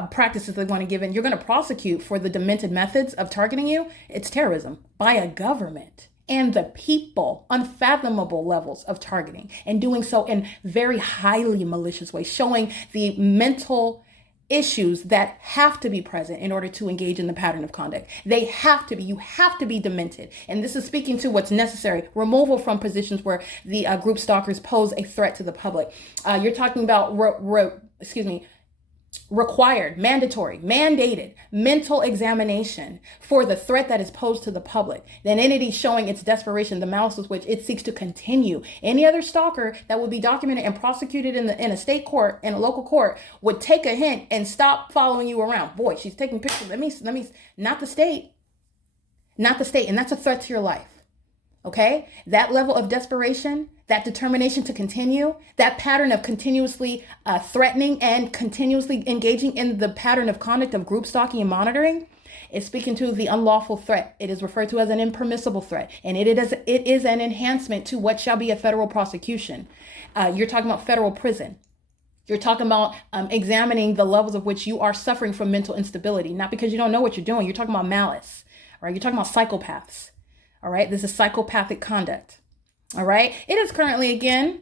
practices they want to give in. You're going to prosecute for the demented methods of targeting you. It's terrorism by a government and the people, unfathomable levels of targeting, and doing so in very highly malicious ways, showing the mental issues that have to be present in order to engage in the pattern of conduct. They have to be. You have to be demented. And this is speaking to what's necessary. Removal from positions where the group stalkers pose a threat to the public. You're talking about required, mandatory, mandated mental examination for the threat that is posed to the public. The entity showing its desperation, the malice with which it seeks to continue. Any other stalker that would be documented and prosecuted in a state court, in a local court, would take a hint and stop following you around. Boy, she's taking pictures. Let me, not the state. And that's a threat to your life. Okay? That level of desperation, that determination to continue, that pattern of continuously threatening and continuously engaging in the pattern of conduct of group stalking and monitoring is speaking to the unlawful threat. It is referred to as an impermissible threat, and it is an enhancement to what shall be a federal prosecution. You're talking about federal prison. You're talking about examining the levels of which you are suffering from mental instability, not because you don't know what you're doing. You're talking about malice, right? You're talking about psychopaths. All right, this is psychopathic conduct. All right, it is currently, again,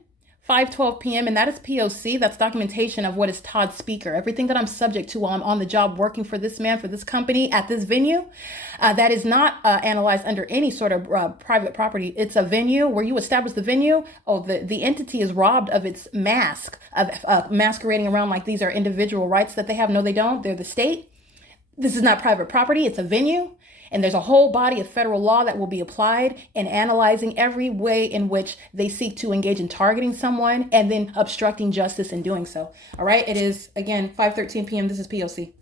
5:12 p.m. and that is P.O.C. That's documentation of what is Todd's speaker. Everything that I'm subject to while I'm on the job working for this man, for this company, at this venue, that is not analyzed under any sort of private property. It's a venue where you establish the venue. Oh, the entity is robbed of its mask, of masquerading around like these are individual rights that they have. No, they don't. They're the state. This is not private property. It's a venue. And there's a whole body of federal law that will be applied in analyzing every way in which they seek to engage in targeting someone and then obstructing justice in doing so. All right. It is, again, 5:13 p.m. This is P.O.C.